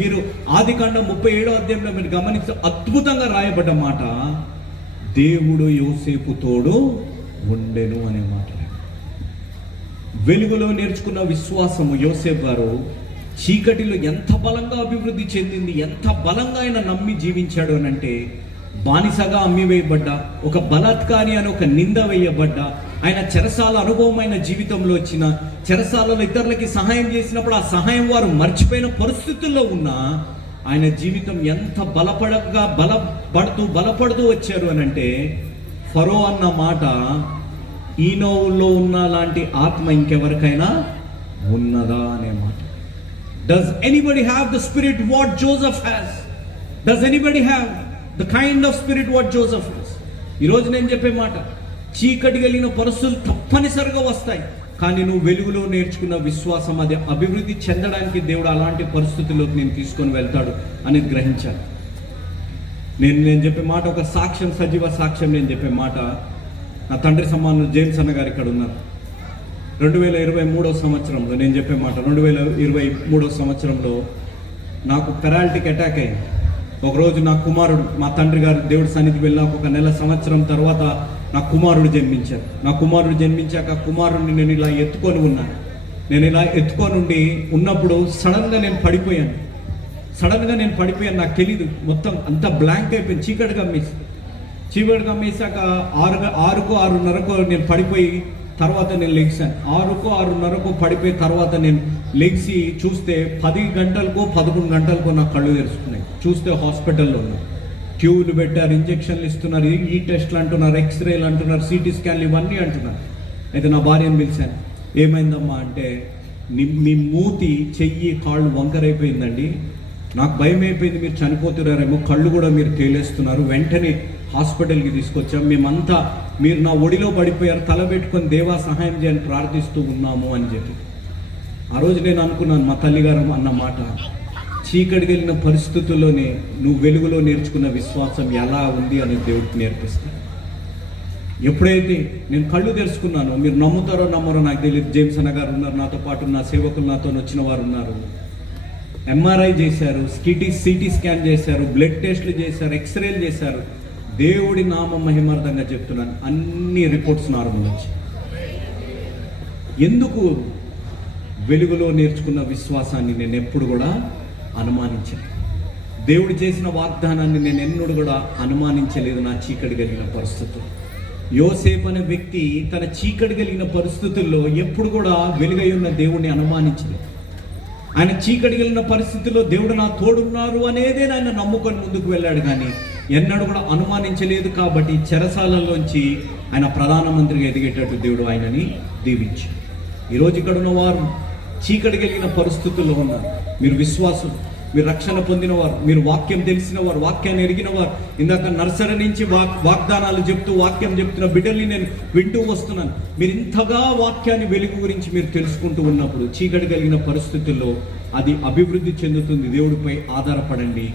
మీరు ఆదికాండం 37వ అధ్యాయంలో మీరు గమనిస్తే అద్భుతంగా రాయబడ్డ మాట, దేవుడు యోసేపు తోడు ఉండెను అనే మాట. వెలుగులో నేర్చుకున్న విశ్వాసము యోసేపు గారు చీకటిలో ఎంత బలంగా అభివృద్ధి చెందింది, ఎంత బలంగా ఆయన నమ్మి జీవించాడు అని అంటే, బానిసగా అమ్మివేయబడ్డా, ఒక బలాత్కారి అని ఒక నింద వేయబడ్డా, ఆయన చెరసాల అనుభవమైన జీవితంలో వచ్చిన, చెరసాలలో ఇతరులకి సహాయం చేసినప్పుడు ఆ సహాయం వారు మర్చిపోయిన పరిస్థితుల్లో ఉన్న ఆయన జీవితం ఎంత బలపడుతూ వచ్చారు అని అంటే, ఫరో అన్న మాట, ఈనోవుల్లో ఉన్న లాంటి ఆత్మ ఇంకెవరికైనా ఉన్నదా అనే మాట. Does anybody have the spirit what Joseph has? Does anybody have the kind of spirit what Joseph has? ఈరోజు నేను చెప్పే మాట, చీకటి కలిగిన పరిస్థితులు తప్పనిసరిగా వస్తాయి. కానీ నువ్వు వెలుగులో నేర్చుకున్న విశ్వాసం అది అభివృద్ధి చెందడానికి దేవుడు అలాంటి పరిస్థితుల్లోకి నేను తీసుకొని వెళ్తాడు అనేది గ్రహించాలి. నేను చెప్పే మాట ఒక సాక్ష్యం, సజీవ సాక్ష్యం. నేను చెప్పే మాట, నా తండ్రి సమానులు జేమ్స్ అన్న గారు ఇక్కడ ఉన్నారు. 2023 సంవత్సరంలో నేను చెప్పే మాట, 2023 సంవత్సరంలో నాకు పెరాలిటిక్ అటాక్ అయింది. ఒకరోజు నా కుమారుడు, మా తండ్రి గారు దేవుడి సన్నిధికి వెళ్ళినాక ఒక నెల సంవత్సరం తర్వాత నా కుమారుడు జన్మించారు. నా కుమారుడు జన్మించాక కుమారుడిని నేను ఇలా ఎత్తుకొని ఉన్నాను. నేను ఇలా ఎత్తుకొని ఉన్నప్పుడు సడన్గా నేను పడిపోయాను. నాకు తెలీదు, మొత్తం అంతా బ్లాంక్ అయిపోయింది. చీకటిగా అమ్మేసాక 6:30 నేను పడిపోయి తర్వాత నేను లెగిసాను. 6:30 పడిపోయి తర్వాత నేను లెగిసి చూస్తే 10 గంటలకో 11 గంటలకో నా కళ్ళు తెరుచుకున్నాయి. చూస్తే హాస్పిటల్లో ఉన్నాను. ట్యూబ్లు పెట్టారు, ఇంజక్షన్లు ఇస్తున్నారు, ఈ టెస్ట్లు అంటున్నారు, ఎక్స్రేలు అంటున్నారు, సిటీ స్కాన్లు ఇవన్నీ అంటున్నారు. అయితే నా భార్యను పిలిచాను. ఏమైందమ్మా అంటే, మీ మూతి, చెయ్యి, కాళ్ళు వంకరైపోయిందండి, నాకు భయం అయిపోయింది, మీరు చనిపోతున్నారేమో, కళ్ళు కూడా మీరు తేలేస్తున్నారు, వెంటనే హాస్పిటల్కి తీసుకొచ్చాం, మేమంతా మీరు నా ఒడిలో పడిపోయారు, తల పెట్టుకొని దేవా సహాయం చేయని ప్రార్థిస్తూ ఉన్నాము అని చెప్పి. ఆ రోజు నేను అనుకున్నాను, మా తల్లిగారు అన్న మాట, చీకటికి వెళ్ళిన పరిస్థితుల్లోనే నువ్వు వెలుగులో నేర్చుకున్న విశ్వాసం ఎలా ఉంది అని దేవుడికి నేర్పిస్తాను. ఎప్పుడైతే నేను కళ్ళు తెరుచుకున్నానో, మీరు నమ్ముతారో నమ్మరో నాకు తెలియదు, జేమ్స్ అన్న గారు ఉన్నారు నాతో పాటు, నా సేవకులు నాతో వచ్చిన వారు ఉన్నారు. ఎంఆర్ఐ చేశారు, సిటీ స్కాన్ చేశారు, బ్లడ్ టెస్ట్లు చేశారు, ఎక్స్రేలు చేశారు. దేవుడి నామ మహిమార్థంగా చెప్తున్నాను, అన్ని రిపోర్ట్స్ నార్మల్ వచ్చాయి. ఎందుకు? వెలుగులో నేర్చుకున్న విశ్వాసాన్ని నేను ఎప్పుడు కూడా అనుమానించలేదు. దేవుడు చేసిన వాగ్దానాన్ని నేను ఎన్నడూ కూడా అనుమానించలేదు. నా చీకటి కలిగిన పరిస్థితులు యోసేపు అనే వ్యక్తి తన చీకటి కలిగిన పరిస్థితుల్లో ఎప్పుడు కూడా వెలుగై ఉన్న దేవుణ్ణి అనుమానించలేదు. ఆయన చీకటి కలిగిన పరిస్థితుల్లో దేవుడు నా తోడున్నారు అనేదే ఆయన నమ్ముకొని ముందుకు వెళ్ళాడు, కానీ ఎన్నడూ కూడా అనుమానించలేదు. కాబట్టి చెరసాలలోంచి ఆయన ప్రధానమంత్రిగా ఎదిగేటట్టు దేవుడు ఆయనని దీవించాడు. ఈరోజు ఇక్కడ ఉన్నవారు చీకటి కలిగిన పరిస్థితుల్లో ఉన్నారు. మీరు విశ్వాసం, మీరు రక్షణ పొందినవారు, మీరు వాక్యం తెలిసిన వారు, వాక్యాన్ని ఎరిగిన వారు. ఇందాక నర్సరీ నుంచి వాగ్దానాలు చెప్తూ వాక్యం చెప్తున్న బిడ్డల్ని నేను వింటూ వస్తున్నాను. మీరు ఇంతగా వాక్యాన్ని వెలుగు గురించి మీరు తెలుసుకుంటూ ఉన్నప్పుడు చీకటి కలిగిన పరిస్థితుల్లో అది అభివృద్ధి చెందుతుంది. దేవుడిపై ఆధారపడండి.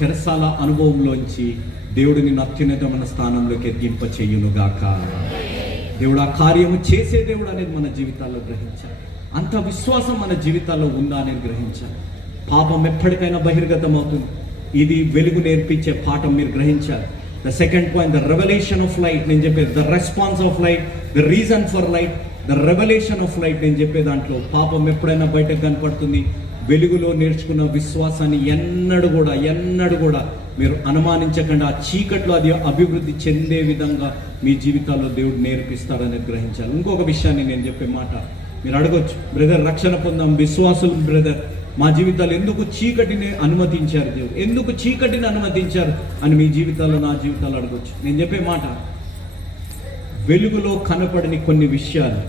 చెరసాల అనుభవంలోంచి దేవుడు నిన్ను అత్యున్నతమైన స్థానంలోకి ఎదింప చెయ్యునుగాక. దేవుడు ఆ కార్యము చేసే దేవుడు అనేది మన జీవితాల్లో గ్రహించాలి. అంత విశ్వాసం మన జీవితాల్లో ఉందా అనేది గ్రహించాలి. పాపం ఎప్పటికైనా బహిర్గతం అవుతుంది. ఇది వెలుగు నేర్పించే పాఠం మీరు గ్రహించాలి. The second point, the revolution of light. నేను చెప్పేది the response of light, the reason for light, the revolution of light. నేను చెప్పే దాంట్లో పాపం ఎప్పుడైనా బయటకు కనపడుతుంది. వెలుగులో నేర్చుకున్న విశ్వాసాన్ని ఎన్నడూ కూడా మీరు అనుమానించకుండా ఆ చీకట్లో అది అభివృద్ధి చెందే విధంగా మీ జీవితాల్లో దేవుడు నేర్పిస్తాడనేది గ్రహించాలి. ఇంకొక విషయాన్ని నేను చెప్పే మాట మీరు అడగొచ్చు, బ్రదర్ రక్షణ పొందాం విశ్వాసులు బ్రదర్, మా జీవితాలు ఎందుకు చీకటిని అనుమతించారు దేవుడు, ఎందుకు చీకటిని అనుమతించారు అని మీ జీవితాల్లో నా జీవితాలు అడగొచ్చు. నేను చెప్పే మాట, వెలుగులో కనపడని కొన్ని విషయాలు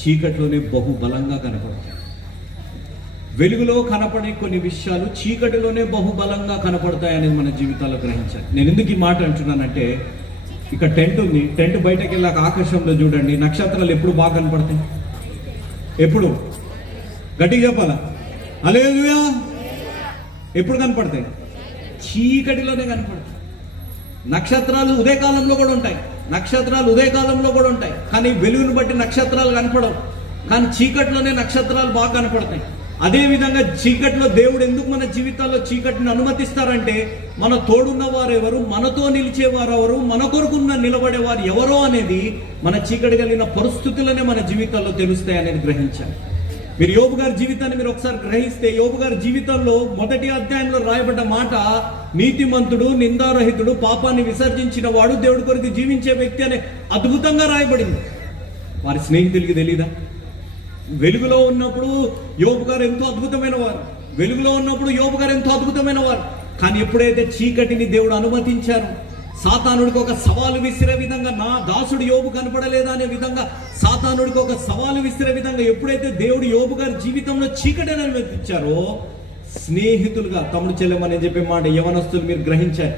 చీకటిలోనే బహుబలంగా కనపడతాయి. వెలుగులో కనపడే కొన్ని విషయాలు చీకటిలోనే బహుబలంగా కనపడతాయి అనేది మన జీవితాల్లో గ్రహించాలి. నేను ఎందుకు ఈ మాట అంటున్నానంటే, ఇక్కడ టెంట్ ఉంది, టెంట్ బయటకు వెళ్ళాక ఆకాశంలో చూడండి, నక్షత్రాలు ఎప్పుడు బాగా కనపడతాయి? ఎప్పుడు? గట్టిగా చెప్పాలా? హల్లెలూయా. ఎప్పుడు కనపడతాయి? చీకటిలోనే కనపడతాయి. నక్షత్రాలు ఉదయకాలంలో కూడా ఉంటాయి, కానీ వెలుగును బట్టి నక్షత్రాలు కనపడవు. కానీ చీకటిలోనే నక్షత్రాలు బాగా కనపడతాయి. అదేవిధంగా చీకటిలో దేవుడు ఎందుకు మన జీవితాల్లో చీకటిని అనుమతిస్తారంటే, మన తోడున్న వారెవరు, మనతో నిలిచేవారెవరు, మన కొరకున్న నిలబడేవారు ఎవరో అనేది మన చీకటి కలిగిన పరిస్థితులనే మన జీవితాల్లో తెలుస్తాయి అనేది గ్రహించాలి. మీరు యోబు గారి జీవితాన్ని మీరు ఒకసారి గ్రహిస్తే, యోబు గారి జీవితంలో మొదటి అధ్యాయంలో రాయబడ్డ మాట, నీతిమంతుడు, నిందారహితుడు, పాపాన్ని విసర్జించిన వాడు, దేవుడి కొరకు జీవించే వ్యక్తి అనే అద్భుతంగా రాయబడింది. వారి స్నేహితులకి తెలీదా? వెలుగులో ఉన్నప్పుడు యోబు గారు ఎంతో అద్భుతమైన వారు, కానీ ఎప్పుడైతే చీకటిని దేవుడు అనుమతించారు, సాతానుడికి ఒక సవాలు విసిరే విధంగా, నా దాసుడు యోబు కనపడలేదా అనే విధంగా సాతానుడికి ఒక సవాలు విసిరే విధంగా ఎప్పుడైతే దేవుడు యోబు గారి జీవితంలో చీకటిని అనుమతించారో, స్నేహితులుగా తమ్ముడు చెల్లెమని చెప్పే మాట యవనస్తులు మీరు గ్రహించారు.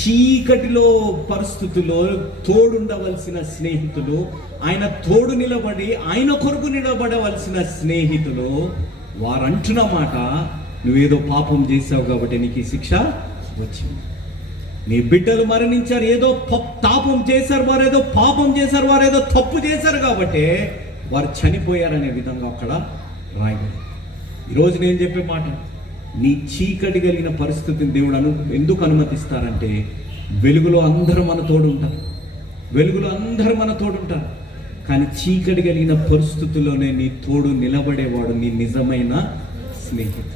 చీకటిలో పరిస్థితుల్లో తోడుండవలసిన స్నేహితులు, ఆయన తోడు నిలబడి ఆయన కొరకు నిలబడవలసిన స్నేహితులు, వారంటున్న మాట, నువ్వేదో పాపం చేశావు కాబట్టి నీకు ఈ శిక్ష వచ్చింది. నీ బిడ్డలు మరణించారు, ఏదో పాపం చేశారు, వారేదో పాపం చేశారు, వారేదో తప్పు చేశారు కాబట్టి వారు చనిపోయారనే విధంగా అక్కడ రాయబడింది. ఈరోజు నేను చెప్పే మాట, నీ చీకటి కలిగిన పరిస్థితిని దేవుడు ఎందుకు అనుమతిస్తారంటే, వెలుగులో అందరూ మన తోడుంటారు, కానీ చీకటి కలిగిన పరిస్థితుల్లోనే నీ తోడు నిలబడేవాడు నీ నిజమైన స్నేహితుడు,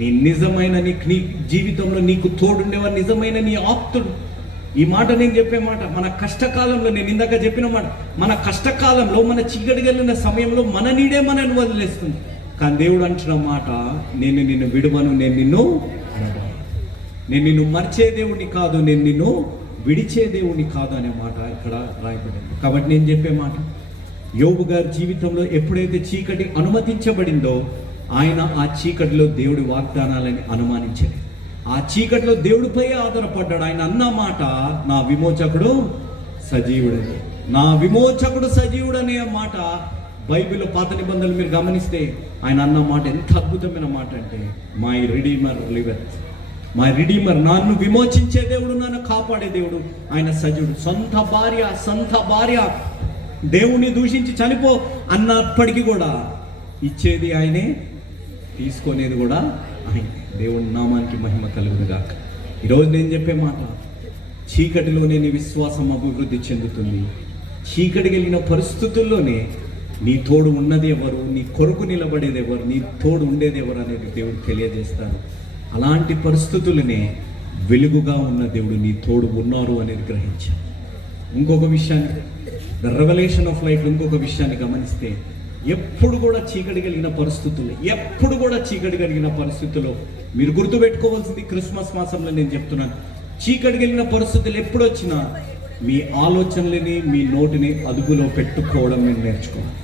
నీ జీవితంలో నీకు తోడుండేవాడు నిజమైన నీ ఆప్తుడు. ఈ మాట నేను చెప్పే మాట, మన కష్టకాలంలో, నేను ఇందాక చెప్పిన మాట, మన కష్టకాలంలో, మన చీకటి కలిగిన సమయంలో మన నీడే మనల్ని వదిలేస్తుంది. కానీ దేవుడు అంటున్న మాట, నేను నిన్ను విడువను, నేను నిన్ను మర్చే దేవుడిని కాదు, నేను నిన్ను విడిచే దేవుడిని కాదు అనే మాట ఇక్కడ రాయబడింది. కాబట్టి నేను చెప్పే మాట, యోబు గారి జీవితంలో ఎప్పుడైతే చీకటి అనుమతించబడిందో, ఆయన ఆ చీకటిలో దేవుడి వాగ్దానాలని అనుమానించాడు. ఆ చీకటిలో దేవుడిపై ఆధారపడ్డాడు. ఆయన అన్న మాట, నా విమోచకుడు సజీవుడనే మాట బైబిల్లో పాత నిబంధనలు మీరు గమనిస్తే ఆయన అన్న మాట ఎంత అద్భుతమైన మాట అంటే, my redeemer liveth, my redeemer, నన్ను విమోచించే దేవుడు, నన్ను కాపాడే దేవుడు, ఆయన సజీవుడు. సొంత భార్య దేవుణ్ణి దూషించి చనిపో అన్నప్పటికీ కూడా ఇచ్చేది ఆయనే, తీసుకునేది కూడా ఆయన. దేవుని నామానికి మహిమ కలుగునుగాక. ఈరోజు నేను చెప్పే మాట, చీకటిలోనే నీ విశ్వాసం అభివృద్ధి చెందుతుంది. చీకటి కలిగిన పరిస్థితుల్లోనే నీ తోడు ఉన్నది ఎవరు, నీ కొరకు నిలబడేది ఎవరు, నీ తోడు ఉండేది ఎవరు అనేది దేవుడు తెలియజేస్తాడు. అలాంటి పరిస్థితులనే వెలుగుగా ఉన్న దేవుడు నీ తోడు ఉన్నారు అనేది గ్రహించాను. ఇంకొక విషయాన్ని, ద రెవల్యూషన్ ఆఫ్ లైఫ్, ఇంకొక విషయాన్ని గమనిస్తే ఎప్పుడు కూడా చీకటి కలిగిన పరిస్థితుల్లో మీరు గుర్తుపెట్టుకోవాల్సింది, క్రిస్మస్ మాసంలో నేను చెప్తున్నాను, చీకటి కలిగిన పరిస్థితులు ఎప్పుడు వచ్చినా మీ ఆలోచనలని, మీ నోటిని అదుపులో పెట్టుకోవడం మీరు నేర్చుకోవాలి.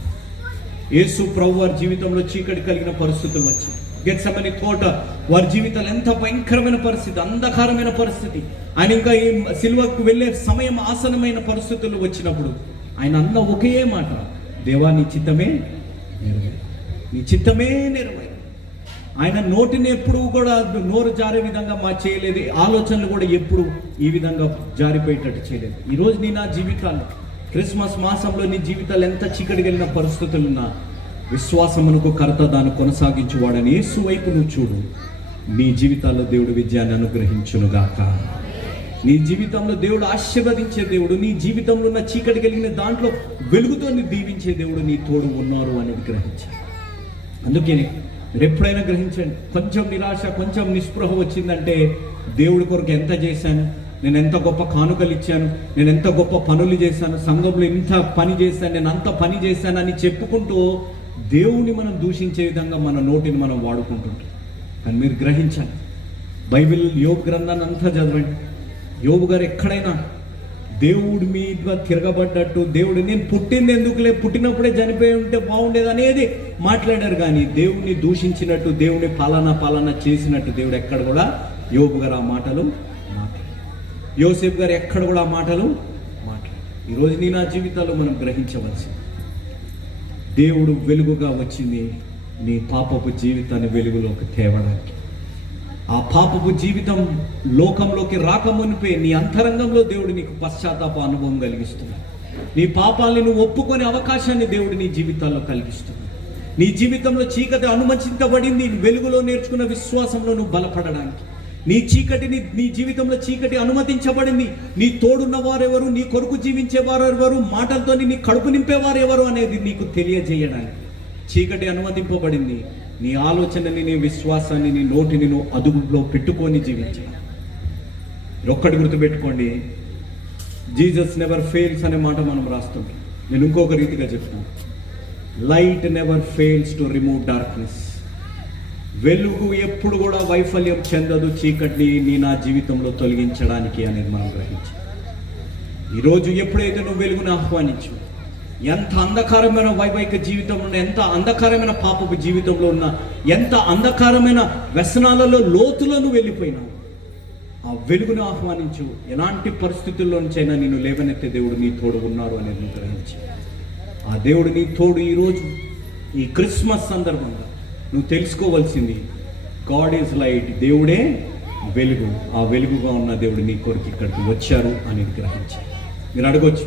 యేసు ప్రభు వారి జీవితంలో చీకటి కలిగిన పరిస్థితులు వచ్చాయి. గెత్సెమనీ తోట వారి జీవితాలు ఎంత భయంకరమైన పరిస్థితి, అంధకారమైన పరిస్థితి. ఆయన ఇంకా ఈ సిలువకు వెళ్ళే సమయం ఆసనమైన పరిస్థితులు వచ్చినప్పుడు ఆయన అన్న ఒకే మాట, దేవా నీ చిత్తమే నెరవేరు. ఆయన నోటిని ఎప్పుడు కూడా నోరు జారే విధంగా చేయలేదు, ఆలోచనలు కూడా ఎప్పుడు ఈ విధంగా జారిపోయేటట్టు చేయలేదు. ఈరోజు నీ నా జీవితాలు క్రిస్మస్ మాసంలో నీ జీవితాలు ఎంత చీకటి కలిగిన పరిస్థితులున్నా విశ్వాసమునకు కర్త దాన్ని కొనసాగించువాడని యేసు వైపు నువ్వు చూడు. నీ జీవితాల్లో దేవుడు విజయాన్ని అనుగ్రహించునుగాక. నీ జీవితంలో దేవుడు ఆశీర్వదించే దేవుడు, నీ జీవితంలో ఉన్న చీకటి కలిగిన దాంట్లో వెలుగుతో దీవించే దేవుడు నీ తోడు ఉన్నారు అనేది గ్రహించాలి. అందుకే మీరు ఎప్పుడైనా గ్రహించండి, కొంచెం నిరాశ, కొంచెం నిస్పృహ వచ్చిందంటే దేవుడి కొరకు ఎంత చేశాను, నేను ఎంత గొప్ప కానుకలు ఇచ్చాను, నేను ఎంత గొప్ప పనులు చేశాను, సంఘంలో ఇంత పని చేశాను, నేను అంత పని చేశాను అని చెప్పుకుంటూ దేవుని మనం దూషించే విధంగా మన నోటిని మనం వాడుకుంటుంటాం. కానీ మీరు గ్రహించాలి, బైబిల్ యోబు గ్రంథాన్ని అంతా చదవండి. యోబు గారు ఎక్కడైనా దేవుడి మీద తిరగబడ్డట్టు, దేవుడు నేను పుట్టింది ఎందుకులే, పుట్టినప్పుడే చనిపోయి ఉంటే బాగుండేది అనేది మాట్లాడారు. కానీ దేవుడిని దూషించినట్టు, దేవుని పాలన చేసినట్టు దేవుడు ఎక్కడ కూడా యోబు గారు ఆ మాటలు మాట్లాడు, యోసేపు గారు ఎక్కడ కూడా ఆ మాటలు మాట్లాడు. ఈరోజు నీ నా జీవితాల్లో మనం గ్రహించవలసి, దేవుడు వెలుగుగా వచ్చింది నీ పాపపు జీవితాన్ని వెలుగులోకి తేవడానికి. ఆ పాపపు జీవితం లోకంలోకి రాకమునిపే నీ అంతరంగంలో దేవుడు నీకు పశ్చాత్తాప అనుభవం కలిగిస్తున్నాడు. నీ పాపాలని నువ్వు ఒప్పుకునే అవకాశాన్ని దేవుడు నీ జీవితాల్లో కలిగిస్తున్నాడు. నీ జీవితంలో చీకటి అనుమతించబడింది వెలుగులో నేర్చుకున్న విశ్వాసంలో నువ్వు బలపడడానికి. నీ జీవితంలో చీకటి అనుమతించబడింది నీ తోడున్న వారెవరు, నీ కొరకు జీవించే వారెవరు, మాటలతో నీ కడుపు నింపేవారు ఎవరు అనేది నీకు తెలియజేయడానికి చీకటి అనుమతింపబడింది. నీ ఆలోచనని, నీ విశ్వాసాన్ని, నీ నోటిని నువ్వు అదుపులో పెట్టుకొని జీవించాలి. ఒక్కటి గుర్తుపెట్టుకోండి, జీసస్ నెవర్ ఫెయిల్స్ అనే మాట మనం రాస్తుంటాం. నేను ఇంకొక రీతిగా చెప్తాను, light never fails to remove darkness. వెలుగు ఎప్పుడు కూడా వైఫల్యం చెందదు చీకటిని నీ నా జీవితంలో తొలగించడానికి అనేది మనం గ్రహించాలి. ఈరోజు ఎప్పుడైతే నువ్వు వెలుగును ఆహ్వానించు, ఎంత అంధకారమైన వైవాహిక జీవితంలో ఉన్న, ఎంత అంధకారమైన పాపపు జీవితంలో ఉన్న, ఎంత అంధకారమైన వ్యసనాలలో లోతులో నువ్వు వెళ్ళిపోయినావు, ఆ వెలుగును ఆహ్వానించు. ఎలాంటి పరిస్థితుల్లో నుంచైనా నిన్ను లేవనెత్తే దేవుడు నీ తోడు ఉన్నారు అనేది నువ్వు గ్రహించి, ఆ దేవుడు నీ తోడు ఈరోజు ఈ క్రిస్మస్ సందర్భంగా నువ్వు తెలుసుకోవాల్సింది, గాడ్ ఈజ్ లైట్, దేవుడే వెలుగు. ఆ వెలుగుగా ఉన్న దేవుడు నీ కొరకు ఇక్కడికి వచ్చారు అనేది గ్రహించి. మీరు అడగొచ్చు,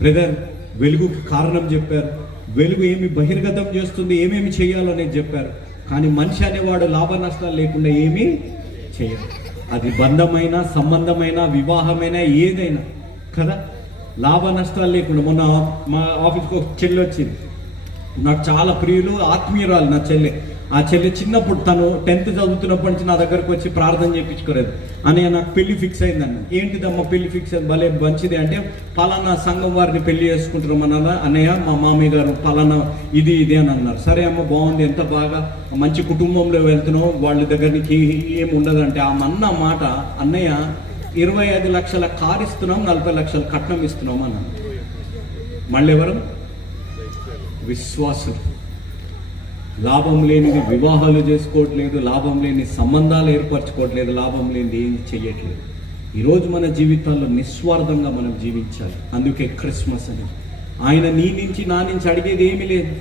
బ్రదర్ వెలుగుకి కారణం చెప్పారు, వెలుగు ఏమి బహిర్గతం చేస్తుంది, ఏమేమి చేయాలనేది చెప్పారు. కానీ మనిషి అనేవాడు లాభ నష్టాలు లేకుండా ఏమీ చేయరు. అది బంధమైన, సంబంధమైన, వివాహమైన, ఏదైనా కదా, లాభ నష్టాలు లేకుండా. మొన్న మా ఆఫీస్కి ఒక చెల్లి వచ్చింది, నాకు చాలా ప్రియులు, ఆత్మీయురాలు నా చెల్లె. ఆ చెల్లి చిన్నప్పుడు తను 10th చదువుతున్నప్పటి నుంచి నా దగ్గరకు వచ్చి ప్రార్థన చేయించుకోలేదు. అని నాకు పెళ్లి ఫిక్స్ అయిందన్న. ఏంటిదమ్మా పెళ్లి ఫిక్స్ అయింది, భలే మంచిది అంటే, పలానా సంఘం వారిని పెళ్లి చేసుకుంటున్నాం అన్న. అన్నయ్య మా మామయ్య గారు పలానా ఇది అని అన్నారు. సరే అమ్మ బాగుంది, ఎంత బాగా మంచి కుటుంబంలో వెళ్తున్నావు, వాళ్ళ దగ్గర నీకు ఏమి ఉండదంటే, ఆ అన్న మాట, అన్నయ్య 25 లక్షల కారు ఇస్తున్నాం, 40 లక్షల కట్నం ఇస్తున్నాం అన్నాను. మళ్ళీ ఎవరు? విశ్వాసులు. లాభం లేనిది వివాహాలు చేసుకోవట్లేదు, లాభం లేని సంబంధాలు ఏర్పరచుకోవట్లేదు, లాభం లేనిది ఏం చెయ్యట్లేదు. ఈరోజు మన జీవితాల్లో నిస్వార్థంగా మనం జీవించాలి. అందుకే క్రిస్మస్ అని. ఆయన నీ నుంచి నా నుంచి అడిగేది ఏమీ లేదు.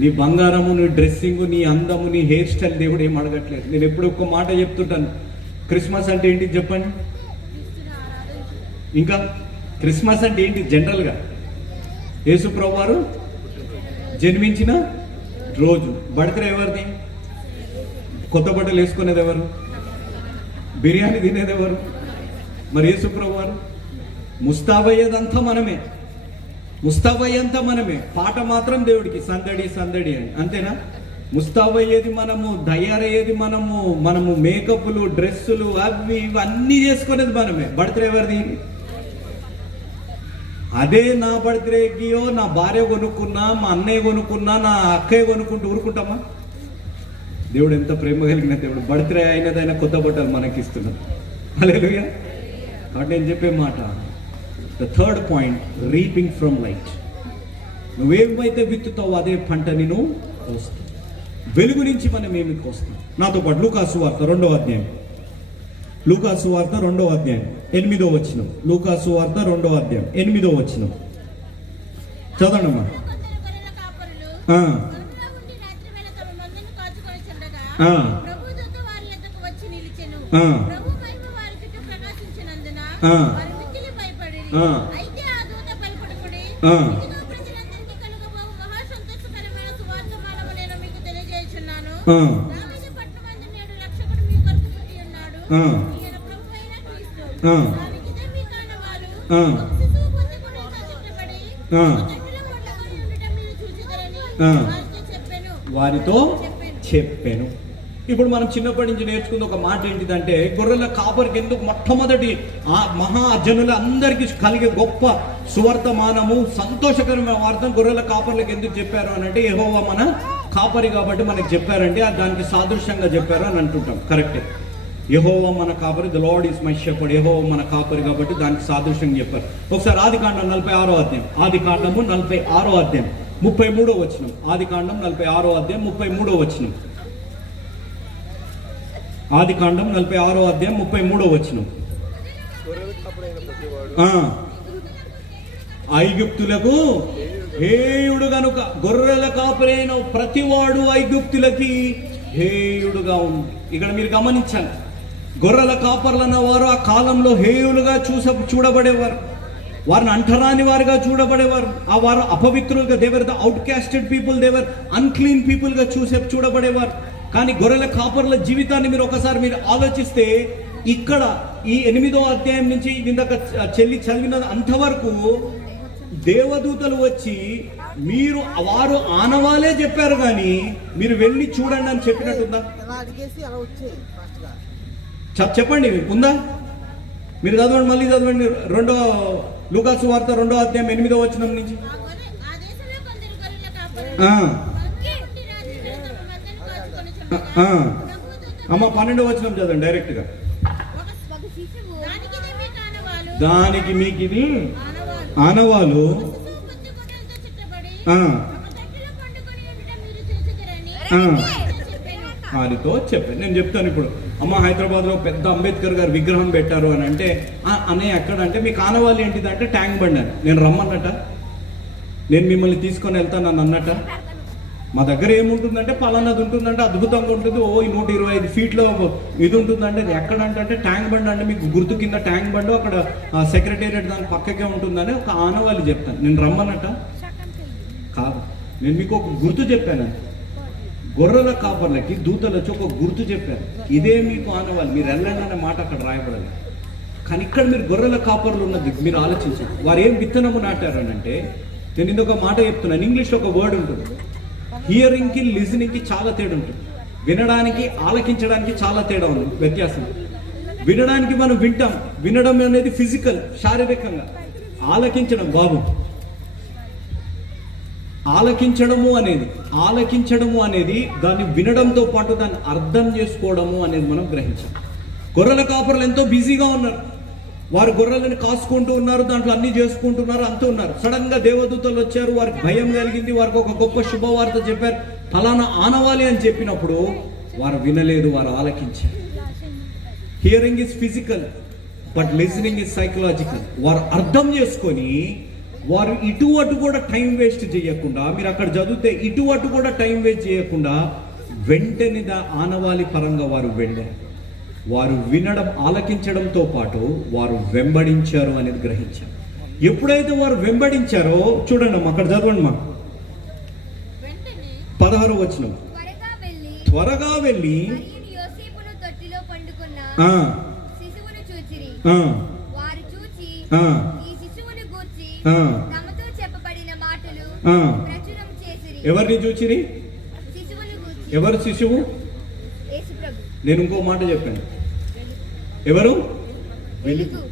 నీ బంగారము, నీ డ్రెస్సింగు, నీ అందము, నీ హెయిర్ స్టైల్ దేవుడు ఏం అడగట్లేదు. నేను ఎప్పుడు ఒక్క మాట చెప్తుంటాను, క్రిస్మస్ అంటే ఏంటి చెప్పండి. ఇంకా క్రిస్మస్ అంటే ఏంటి? జనరల్గా యేసు ప్రభువు వారు జన్మించిన రోజు. బర్త్డే ఎవరిది? కొత్త బట్టలు వేసుకునేది ఎవరు? బిర్యానీ తినేది ఎవరు? మరి యేసు ప్రభువు వారు. ముస్తాబయ్యేదంతా మనమే, ముస్తాబయ్యేంతా మనమే. పాట మాత్రం దేవుడికి సందడి సందడి అని, అంతేనా? ముస్తాబయ్యేది మనము, తయారయ్యేది మనము మేకప్లు, డ్రెస్సులు, అవి ఇవన్నీ చేసుకునేది మనమే. బర్త్డే ఎవరిది? అదే నా బర్త్డేకియో నా భార్య కొనుక్కున్నా, మా అన్నయ్య కొనుక్కున్నా, నా అక్కయ్య కొనుక్కుంటూ ఊరుకుంటామా? దేవుడు ఎంత ప్రేమ కలిగిన దేవుడు. బర్త్డే అయినదైనా కొత్త బట్టలు మనకి ఇస్తున్నాడు. హల్లెలూయా. కాబట్టి నేను చెప్పే మాట, the third point, reaping from light. నువ్వేమైతే విత్తుతావో అదే పంటని నువ్వు కోస్తావు. వెలుగు నుంచి మనం ఏమి కోస్తాం? నాతో పాటు లూకాసు వార్త 2వ అధ్యాయం, లూకాసు వార్త 2వ అధ్యాయం 8వ వచనం. లూకాసు వార్త 2వ అధ్యాయం 8వ వచనం చదవండమ్మా. వారితో చెప్పాను. ఇప్పుడు మనం చిన్నప్పటి నుంచి నేర్చుకున్న ఒక మాట ఏంటిదంటే, గొర్రెల కాపరికి ఎందుకు మొట్టమొదటి ఆ మహాజనుల అందరికీ కలిగే గొప్ప సువర్తమానము, సంతోషకరమైన వార్త గొర్రెల కాపర్లకు ఎందుకు చెప్పారు అని అంటే, యెహోవా మన కాపరి కాబట్టి మనకి చెప్పారంటే దానికి సాదృశ్యంగా చెప్పారు అని అంటుంటాం. కరెక్టే. యెహోవా మన కాపరి, the Lord is my shepherd. Jehovah మన కాపరి కాబట్టి దానికి సాదృశ్యంగా చెప్పారు. ఒకసారి ఆదికాండం 46వ అధ్యాయం, ఆదికాండము 46వ అధ్యాయం 33వ వచనం. ఆదికాండం 46వ అధ్యాయం 33వ వచనం. ఆదికాండం 46వ అధ్యాయం 33వ వచనం. ఐగుప్తులకు హేయుడు గనుక, గొర్రెల కాపరైన ప్రతివాడు ఐగుప్తులకి హేయుడుగా ఉంది. ఇక్కడ మీరు గమనించాలి, గొర్రెల కాపర్లన్న వారు ఆ కాలంలో హేయులుగా చూడబడేవారు. వారిని అంటరాని వారుగా చూడబడేవారు. ఆ వారు అపవిత్రులుగా, they're the outcasted people, they're unclean people గా చూడబడేవారు. కానీ గొర్రెల కాపర్ల జీవితాన్ని మీరు ఒకసారి ఆలోచిస్తే, ఇక్కడ ఈ 8వ అధ్యాయం నుంచి ఇందాక చెల్లి చదివిన అంతవరకు దేవదూతలు వచ్చి వారు ఆనవాలే చెప్పారు, కానీ మీరు వెళ్ళి చూడండి అని చెప్పినట్టుందా? చెప్పండి, ఉందా? మీరు చదవండి, మళ్ళీ చదవండి. లూకాసు వార్త 2వ అధ్యాయం 8వ వచనం నుంచి. అమ్మ 12వ వచనం చదవండి డైరెక్ట్ గా. దానికి మీకు ఇది ఆనవాలు, వారితో చెప్పాను. నేను చెప్తాను ఇప్పుడు. అమ్మ, హైదరాబాద్ లో పెద్ద అంబేద్కర్ గారు విగ్రహం పెట్టారు అని అంటే, అనే ఎక్కడ అంటే మీకు ఆనవాళ్ళు ఏంటిదంటే ట్యాంక్ బండ్ అని. నేను రమ్మన్నట, నేను మిమ్మల్ని తీసుకొని వెళ్తాను అని అన్నట. మా దగ్గర ఏముంటుందంటే పలానాది ఉంటుందంటే అద్భుతంగా ఉంటుంది, ఓ 125 ఫీట్లో ఇది ఉంటుందంటే ఎక్కడంటే ట్యాంక్ బండ్ అంటే మీకు గుర్తు కింద ట్యాంక్ బండ్, అక్కడ సెక్రటేరియట్ దాని పక్కకే ఉంటుందని ఒక ఆనవాళ్ళు చెప్తాను. నేను రమ్మన్నట కాదు, నేను మీకు ఒక గుర్తు చెప్పాను. గొర్రెల కాపర్లకి దూతలు వచ్చి ఒక గుర్తు చెప్పారు, ఇదే మీకు ఆనవాళ్ళు, మీరు వెళ్ళండి అనే మాట అక్కడ రాయబడాలి. కానీ ఇక్కడ మీరు గొర్రెల కాపర్లు ఉన్నది మీరు ఆలోచించండి. వారు ఏం విత్తనము నాటారు అని అంటే, నేను ఇంకొక మాట చెప్తున్నాను. ఇంగ్లీష్లో ఒక వర్డ్ ఉంటుంది, హియరింగ్ కి లిజనింగ్ కి చాలా తేడా ఉంటుంది. వినడానికి ఆలకించడానికి చాలా తేడా ఉంది, వ్యత్యాసం. వినడానికి మనం వింటాం, వినడం అనేది ఫిజికల్, శారీరకంగా. ఆలకించడం బాబు, ఆలకించడము అనేది దాన్ని వినడంతో పాటు దాన్ని అర్థం చేసుకోవడము అనేది మనం గ్రహించాం. గొర్రెల కాపరులు ఎంతో బిజీగా ఉన్నారు, వారు గొర్రెలను కాసుకుంటూ ఉన్నారు, దాంట్లో అన్ని చేసుకుంటున్నారు, అంటూ ఉన్నారు. సడన్ గా దేవదూతలు వచ్చారు, వారికి భయం కలిగింది, వారికి ఒక గొప్ప శుభవార్త చెప్పారు, ఫలానా ఆనవాలి అని చెప్పినప్పుడు వారు వినలేదు, వారు ఆలకించారు. Hearing is physical but listening is psychological. వారు అర్థం చేసుకొని వారు ఇటు అటు కూడా టైం వేస్ట్ చేయకుండా, మీరు అక్కడ చదివితే ఇటు అటు కూడా టైం వేస్ట్ చేయకుండా వెంటనే ఆనవాళి పరంగా వారు వెళ్ళారు. వారు వినడం, ఆలకించడంతో పాటు వారు వెంబడించారు అనేది గ్రహించారు. ఎప్పుడైతే వారు వెంబడించారో చూడండి అమ్మా, అక్కడ చదవండి మా 16వ వచనం. త్వరగా వెళ్ళి ఎవరిని చూచిరి? ఎవరు శిశువు? నేను ఇంకో మాట చెప్పాను. ఎవరు? వెలుగు.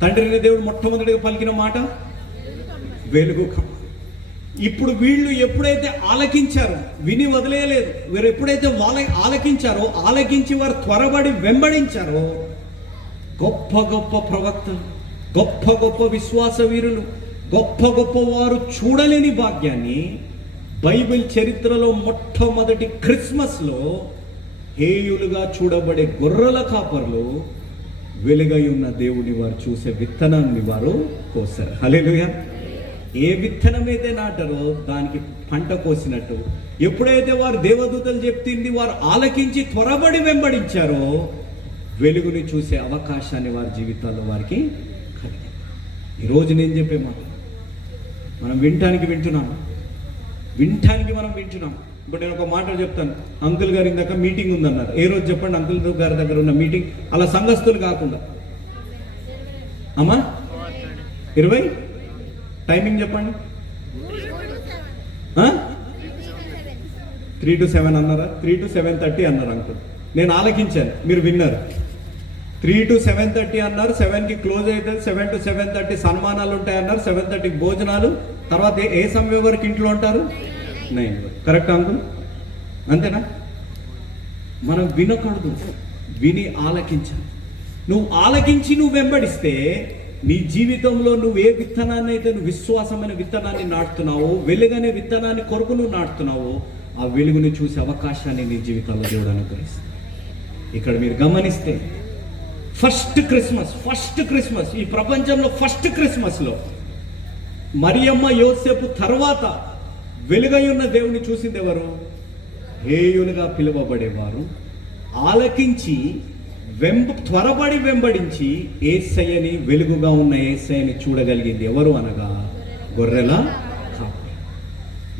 తండ్రిని దేవుడు మొట్టమొదటిగా పలికిన మాట వెలుగు. ఇప్పుడు వీళ్ళు ఎప్పుడైతే ఆలకించారో, విని వదిలేయలేదు, వీరు ఎప్పుడైతే ఆలకించారో, ఆలకించి వారు త్వరబడి వెంబడించారో, గొప్ప గొప్ప ప్రవక్తలు, గొప్ప గొప్ప విశ్వాస వీరులు, గొప్ప గొప్ప వారు చూడలేని భాగ్యాన్ని బైబిల్ చరిత్రలో మొట్టమొదటి క్రిస్మస్లో హేయులుగా చూడబడే గొర్రెల కాపర్లు వెలుగై ఉన్న దేవుని వారు చూసే విత్తనాన్ని వారు కోసారు. హల్లెలూయా. ఏ విత్తనమైతే నాటారో దానికి పంట కోసినట్టు ఎప్పుడైతే వారు దేవదూతలు చెప్తుంది వారు ఆలకించి త్వరబడి వెంబడించారో, వెలుగుని చూసే అవకాశాన్ని వారి జీవితాల్లో వారికి కలిగింది. ఈరోజు నేను చెప్పే మాట మనం వినటానికి వింటున్నాం. ఇప్పుడు నేను ఒక మాట చెప్తాను. అంకుల్ గారి ఇందాక మీటింగ్ ఉందన్నారు. ఏ రోజు చెప్పండి అంకుల్ గారి దగ్గర ఉన్న మీటింగ్? అలా సంఘస్థులు కాకుండా అమ్మా 20 టైమింగ్ చెప్పండి. 3 to 7 అన్నారా? 3 to 7:30 అన్నారు అంకుల్. నేను ఆలకించాను, మీరు విన్నారు. 3 to 7:30 అన్నారు. 7కి క్లోజ్ అవుతుంది. 7 to 7:30 సన్మానాలు ఉంటాయి అన్నారు. 7:30 భోజనాలు. తర్వాత ఏ సమయం వరకు ఇంట్లో ఉంటారు? 9 వరకు. Correct uncle? అంతేనా? మనం వినకూడదు, విని ఆలకించాలి. నువ్వు ఆలకించి నువ్వు వెంబడిస్తే నీ జీవితంలో నువ్వు ఏ విత్తనాన్ని అయితే నువ్వు విశ్వాసమైన విత్తనాన్ని నాటుతున్నావో, వెలుగనే విత్తనాన్ని కొరకు నువ్వు నాటుతున్నావో, ఆ వెలుగుని చూసే అవకాశాన్ని నీ జీవితంలో దేవుడు అనుగ్రహిస్తాడు. ఇక్కడ మీరు గమనిస్తే ఫస్ట్ క్రిస్మస్ ఈ ప్రపంచంలో ఫస్ట్ క్రిస్మస్లో మరియమ్మ యోసేపు తర్వాత వెలుగై ఉన్న దేవుని చూసింది ఎవరు? హేయులుగా పిలువబడేవారు ఆలకించి త్వరబడి వెంబడించి యేసయ్యని, వెలుగుగా ఉన్న యేసయ్యని చూడగలిగింది ఎవరు అనగా గొర్రెల కాపరి.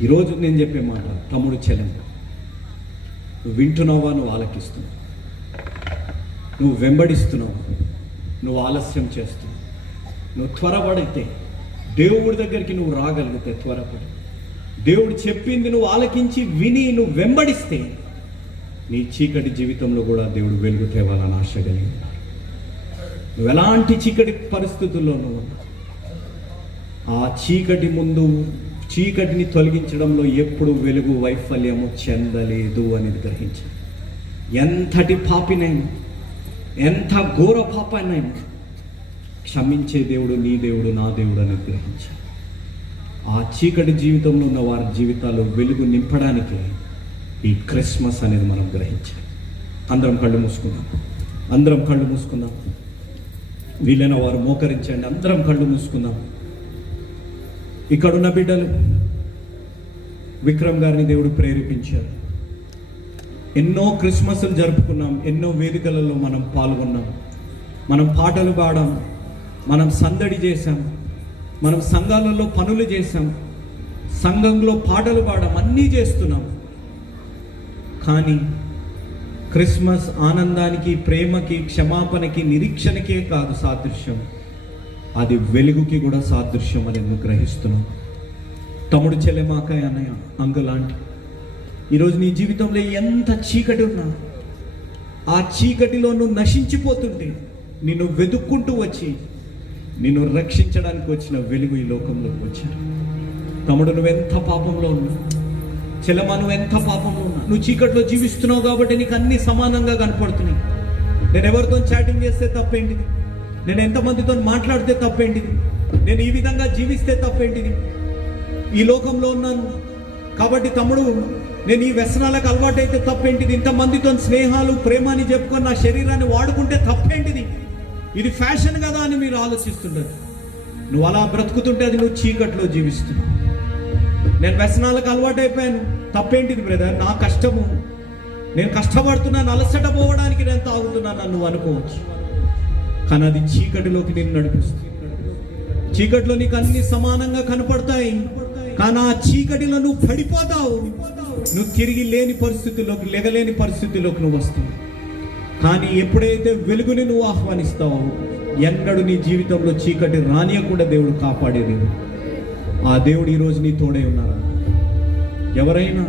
ఈరోజు నేను చెప్పే మాట, తమ్ముడు చెల్లెమ్మ, నువ్వు వింటున్నావా? నువ్వు ఆలకిస్తున్నావు? నువ్వు వెంబడిస్తున్నావు? నువ్వు ఆలస్యం చేస్తున్నావు? నువ్వు త్వరపడితే దేవుడి దగ్గరికి నువ్వు రాగలిగితే త్వరపడి దేవుడు చెప్పింది నువ్వు ఆలకించి విని నువ్వు వెంబడిస్తే నీ చీకటి జీవితంలో కూడా దేవుడు వెలుగు తేవాలని ఆశ కలిగి ఉన్నారు. నువ్వు ఎలాంటి చీకటి పరిస్థితుల్లో నువ్వు ఉన్నావు, ఆ చీకటి ముందు చీకటిని తొలగించడంలో ఎప్పుడు వెలుగు వైఫల్యము చెందలేదు అనేది గ్రహించాను. ఎంతటి పాపినైనా, ఎంత ఘోర పాపాన్నైనా క్షమించే దేవుడు నీ దేవుడు, నా దేవుడు అనేది గ్రహించాను. ఆ చీకటి జీవితంలో ఉన్న వారి జీవితాల్లో వెలుగు నింపడానికి ఈ క్రిస్మస్ అనేది మనం గ్రహించాలి. అందరం కళ్ళు మూసుకుందాం. వీలైన వారు మోకరించండి. అందరం కళ్ళు మూసుకుందాం. ఇక్కడున్న బిడ్డలు విక్రమ్ గారిని దేవుడు ప్రేరేపించారు. ఎన్నో క్రిస్మస్లు జరుపుకున్నాం, ఎన్నో వేదికలలో మనం పాల్గొన్నాం, మనం పాటలు పాడాం, మనం సందడి చేశాం, మనం సంఘాలలో పనులు చేశాం, సంఘంలో పాటలు పాడాం, అన్నీ చేస్తున్నాం. కానీ క్రిస్మస్ ఆనందానికి, ప్రేమకి, క్షమాపణకి, నిరీక్షణకే కాదు సాదృశ్యం, అది వెలుగుకి కూడా సాదృశ్యం అని నువ్వు గ్రహిస్తున్నావు. తమ్ముడు, చెల్లెమాకాయ, అన్నయ్య, అంకుల్, ఆంటీ, ఈరోజు నీ జీవితంలో ఎంత చీకటి ఉన్నా ఆ చీకటిలో నువ్వు నశించిపోతుంటే నిన్ను వెతుక్కుంటూ వచ్చి నిన్ను రక్షించడానికి వచ్చిన వెలుగు ఈ లోకంలోకి వచ్చారు. తమ్ముడు, నువ్వెంత పాపంలో ఉన్నా, చెల్లెమ్మ, నువ్వెంత పాపంలో ఉన్నా, నువ్వు చీకట్లో జీవిస్తున్నావు కాబట్టి నీకు అన్ని సమానంగా కనపడుతున్నాయి. నేను ఎవరితో చాటింగ్ చేస్తే తప్పేంటిది? నేను ఎంతమందితో మాట్లాడితే తప్పేంటిది? నేను ఈ విధంగా జీవిస్తే తప్పేంటిది? ఈ లోకంలో ఉన్నాను కాబట్టి తమ్ముడు, నేను ఈ వ్యసనాలకు అలవాటైతే తప్పేంటిది? ఇంతమందితో స్నేహాలు, ప్రేమాని చెప్పుకొని నా శరీరాన్ని వాడుకుంటే తప్పేంటిది? ఇది ఫ్యాషన్ కదా అని మీరు ఆలోచిస్తున్నారు. నువ్వు అలా బ్రతుకుతుంటే అది నువ్వు చీకట్లో జీవిస్తున్నావు. నేను వ్యసనాలకు అలవాటైపోయాను, తప్పేంటిది బ్రదర్? నా కష్టము, నేను కష్టపడుతున్నాను, అలసట పోవడానికి నేను తాగుతున్నాను నువ్వు అనుకోవచ్చు. కానీ అది చీకటిలోకి నేను నడిపిస్తుంది. చీకటిలో నీకు అన్ని సమానంగా కనపడతాయి, కానీ ఆ చీకటిలో నువ్వు పడిపోతావు. నువ్వు తిరిగి లేని పరిస్థితుల్లోకి, లెగలేని పరిస్థితుల్లోకి నువ్వు వస్తావు. కానీ ఎప్పుడైతే వెలుగుని నువ్వు ఆహ్వానిస్తావో ఎన్నడూ నీ జీవితంలో చీకటి రానియకుండా దేవుడు కాపాడేది. ఆ దేవుడు ఈరోజు నీ తోడే ఉన్నారా? ఎవరైనా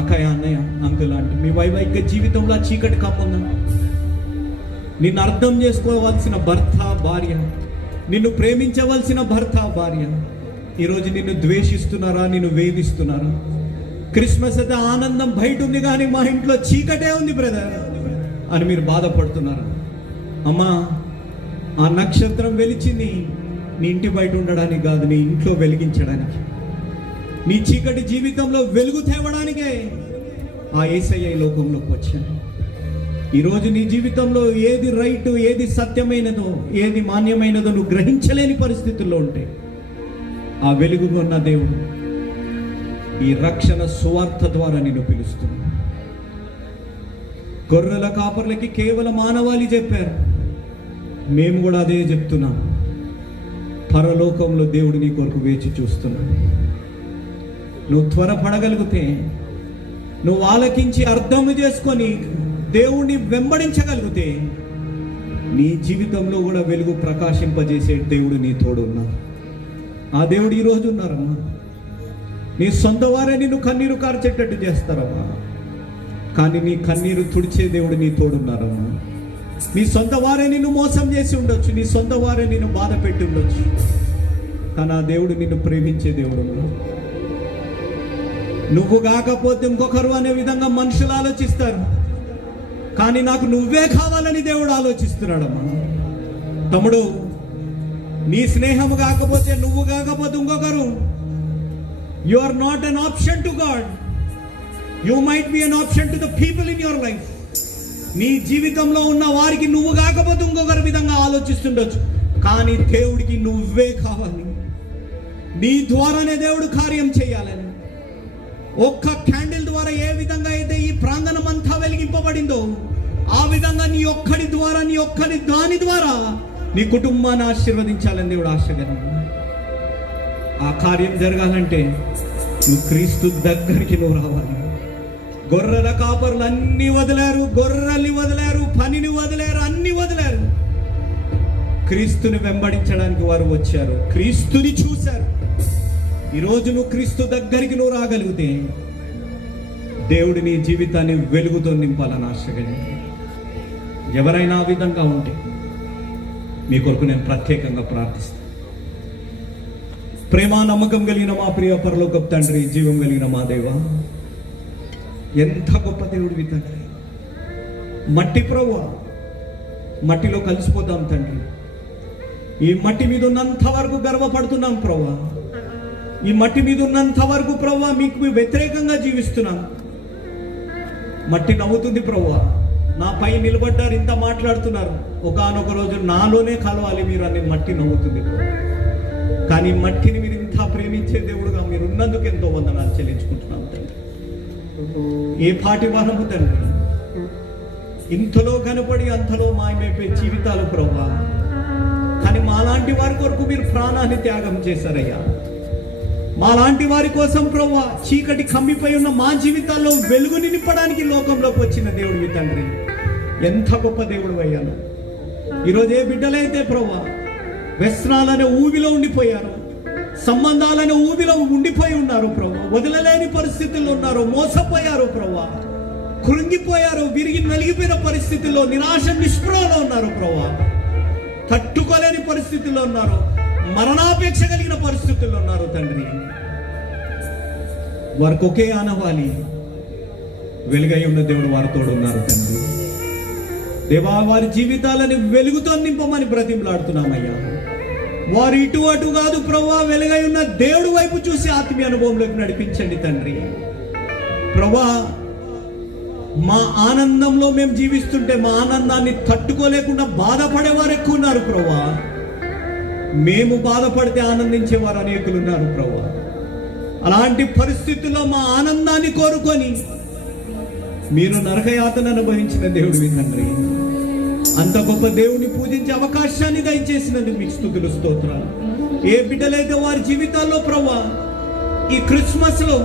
అక్కయ్య, అన్నయ్య, అంకుల్, అంటే మీ వైవాహిక జీవితంలో చీకటి కమ్ముందా? నిన్ను అర్థం చేసుకోవాల్సిన భర్త భార్య, నిన్ను ప్రేమించవలసిన భర్త భార్య ఈరోజు నిన్ను ద్వేషిస్తున్నారా, నిన్ను వేధిస్తున్నారా? క్రిస్మస్ అయితే ఆనందం బయట ఉంది కానీ మా ఇంట్లో చీకటే ఉంది బ్రదర్ అని మీరు బాధపడుతున్నారు. అమ్మా, ఆ నక్షత్రం వెలిచింది నీ ఇంటి బయట ఉండడానికి కాదు, నీ ఇంట్లో వెలిగించడానికి, నీ చీకటి జీవితంలో వెలుగు తేవడానికే ఆ యేసయ్య ఈ లోకంలోకి వచ్చాను. ఈరోజు నీ జీవితంలో ఏది రైట్, ఏది సత్యమైనదో, ఏది మాన్యమైనదో నువ్వు గ్రహించలేని పరిస్థితుల్లో ఉంటే ఆ వెలుగు ఉన్న దేవుడు ఈ రక్షణ సువార్త ద్వారా నిన్ను పిలుస్తున్నాడు. గొర్రెల కాపర్లకి కేవలం మానవాళి చెప్పారు, మేము కూడా అదే చెప్తున్నాం. పరలోకంలో దేవుడు నీ కొరకు వేచి చూస్తున్నాడు. నువ్వు త్వరపడగలిగితే, నువ్వు ఆలకించి అర్థం చేసుకొని దేవుణ్ణి వెంబడించగలిగితే నీ జీవితంలో కూడా వెలుగు ప్రకాశింపజేసే దేవుడు నీ తోడు ఉన్నారు. ఆ దేవుడు ఈరోజు ఉన్నారమ్మా. నీ సొంత వారే నిన్ను కన్నీరు కార్చేటట్టు చేస్తారమ్మా, కానీ నీ కన్నీరు తుడిచే దేవుడు నీ తోడున్నారమ్మా. నీ సొంత వారే నిన్ను మోసం చేసి ఉండొచ్చు, నీ సొంత వారే నిన్ను బాధ పెట్టి ఉండొచ్చు, కానీ ఆ దేవుడు నిన్ను ప్రేమించే దేవుడు ఉన్నాడు. నువ్వు కాకపోతే ఇంకొకరు అనే విధంగా మనుషులు ఆలోచిస్తారు, కానీ నాకు నువ్వే కావాలని దేవుడు ఆలోచిస్తున్నాడమ్మా. తమ్ముడు, నీ స్నేహం కాకపోతే, నువ్వు కాకపోతే ఇంకొకరు, you are not an option to God. You might be an option to the people in your life. నీ జీవితంలో ఉన్న వారికి నువ్వు కాకపోతే ఇంకొకరి విధంగా ఆలోచిస్తుండొచ్చు, కానీ దేవుడికి నువ్వే కావాలి. నీ ద్వారానే దేవుడు కార్యం చేయాలని. ఒక్క క్యాండిల్ ద్వారా ఏ విధంగా అయితే ఈ ప్రాంగణం అంతా వెలిగింపబడిందో, ఆ విధంగా నీ ఒక్కడి ద్వారా, నీ ఒక్కడి దాని ద్వారా నీ కుటుంబాన్ని ఆశీర్వదించాలని దేవుడు ఆశగా. ఆ కార్యం జరగాలంటే నువ్వు క్రీస్తు దగ్గరికి నువ్వు రావాలి. గొర్రెల కాపరులు అన్ని వదిలారు, గొర్రెల్ని వదిలారు, పనిని వదిలారు, అన్ని వదిలారు. క్రీస్తుని వెంబడించడానికి వారు వచ్చారు, క్రీస్తుని చూశారు. ఈరోజు నువ్వు క్రీస్తు దగ్గరికి నువ్వు రాగలిగితే దేవుడు నీ జీవితాన్ని వెలుగుతో నింపాలని ఆశగా. ఎవరైనా ఆ విధంగా ఉంటే మీ కొరకు నేను ప్రత్యేకంగా ప్రార్థిస్తాను. ప్రేమ నమ్మకం కలిగిన మా ప్రియ పరలోకపు తండ్రి, జీవం కలిగిన మా దేవ, ఎంత గొప్ప దేవుడివి తండ్రి. మట్టి ప్రభువా, మట్టిలో కలిసిపోతాం తండ్రి. ఈ మట్టి మీద ఉన్నంత వరకు గర్వపడుతున్నాం ప్రభువా. ఈ మట్టి మీద ఉన్నంత వరకు ప్రభువా మీకు వ్యతిరేకంగా జీవిస్తున్నాం. మట్టి నవ్వుతుంది ప్రభువా, నా పై నిలబడ్డారు, ఇంత మాట్లాడుతున్నారు, ఒకానొక రోజు నాలోనే కలవాలి మీరు అనే మట్టి నవ్వుతుంది. కానీ మట్టిని మీరు ఇంత ప్రేమించే దేవుడుగా మీరు ఉన్నందుకు ఎంతో వందనాలు చెల్లించుకుంటున్నాం తండ్రి. ఏ పాటి వరము తండ్రి, ఇంతలో కనపడి అంతలో మాయమైపోయే జీవితాలు ప్రభువా, కానీ మాలాంటి వారి కొరకు మీరు ప్రాణాన్ని త్యాగం చేశారయ్యా. మాలాంటి వారి కోసం ప్రభువా చీకటి కమ్మిపోయి ఉన్న మా జీవితాల్లో వెలుగుని నింపడానికి లోకంలోకి వచ్చిన దేవుడివి తండ్రి. ఎంత గొప్ప దేవుడు అయ్యాను. ఈరోజు ఏ బిడ్డలైతే ప్రభువా వ్యసనాలనే ఊబిలో ఉండిపోయారు, సంబంధాలనే ఊబిలో ఉండిపోయి ఉన్నారు ప్రభువా, వదలలేని పరిస్థితుల్లో ఉన్నారు, మోసపోయారు ప్రభువా, కృంగిపోయారు, విరిగి నలిగిపోయిన పరిస్థితుల్లో, నిరాశ నిస్పృహలో ఉన్నారు ప్రభువా, తట్టుకోలేని పరిస్థితుల్లో ఉన్నారు, మరణాపేక్ష కలిగిన పరిస్థితుల్లో ఉన్నారు తండ్రి. వారికి ఒకే ఆనవాలి, వెలుగై ఉన్న దేవుడు వారితో ఉన్నారు తండ్రి. దేవా, వారి జీవితాలని వెలుగుతో నింపమని బ్రతిమలాడుతున్నామయ్యా. వారు ఇటు అటు కాదు ప్రభువా, వెలుగై ఉన్న దేవుడు వైపు చూసి ఆత్మీయ అనుభవంలోకి నడిపించండి తండ్రి. ప్రభువా, మా ఆనందంలో మేము జీవిస్తుంటే మా ఆనందాన్ని తట్టుకోలేకుండా బాధపడేవారు ఎక్కువ ఉన్నారు ప్రభువా. మేము బాధపడితే ఆనందించేవారు అనేకులు ఉన్నారు ప్రభువా. అలాంటి పరిస్థితుల్లో మా ఆనందాన్ని కోరుకొని మీరు నరకయాతన అనుభవించిన దేవుడివి తండ్రి. అంత గొప్ప దేవుని పూజించే అవకాశాన్ని దయచేసినందుకు మీకు స్తుతులు, స్తోత్రాలు. ఏ బిడ్డలైతే వారి జీవితాల్లో ప్రభువా ఈ క్రిస్మస్ లో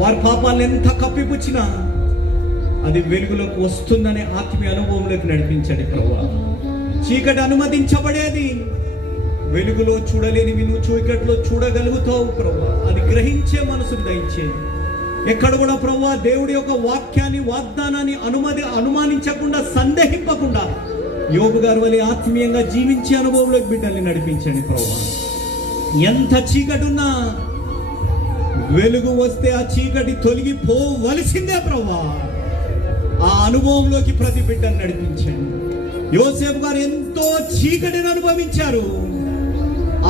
వారి పాపాలను ఎంత కప్పిపుచ్చినా అది వెలుగులోకి వస్తుందనే ఆత్మీయ అనుభవంలోకి నడిపించండి ప్రభువా. చీకటి అనుమతించబడేది, వెలుగులో చూడలేనివి నువ్వు చీకటిలో చూడగలుగుతావు ప్రభువా. అది గ్రహించే మనసును దయచేయండి. ఎక్కడ కూడా ప్రభువా దేవుడి యొక్క వాక్యాన్ని, వాగ్దానాన్ని అనుమానించకుండా, సందేహింపకుండా యోబు గారి వలె ఆత్మీయంగా జీవించే అనుభవంలోకి బిడ్డల్ని నడిపించండి ప్రభువా. ఎంత చీకటున్నా వెలుగు వస్తే ఆ చీకటి తొలగిపోవలసిందే ప్రభువా. ఆ అనుభవంలోకి ప్రతి బిడ్డను నడిపించండి. యోసేపు గారు ఎంతో చీకటిని అనుభవించారు,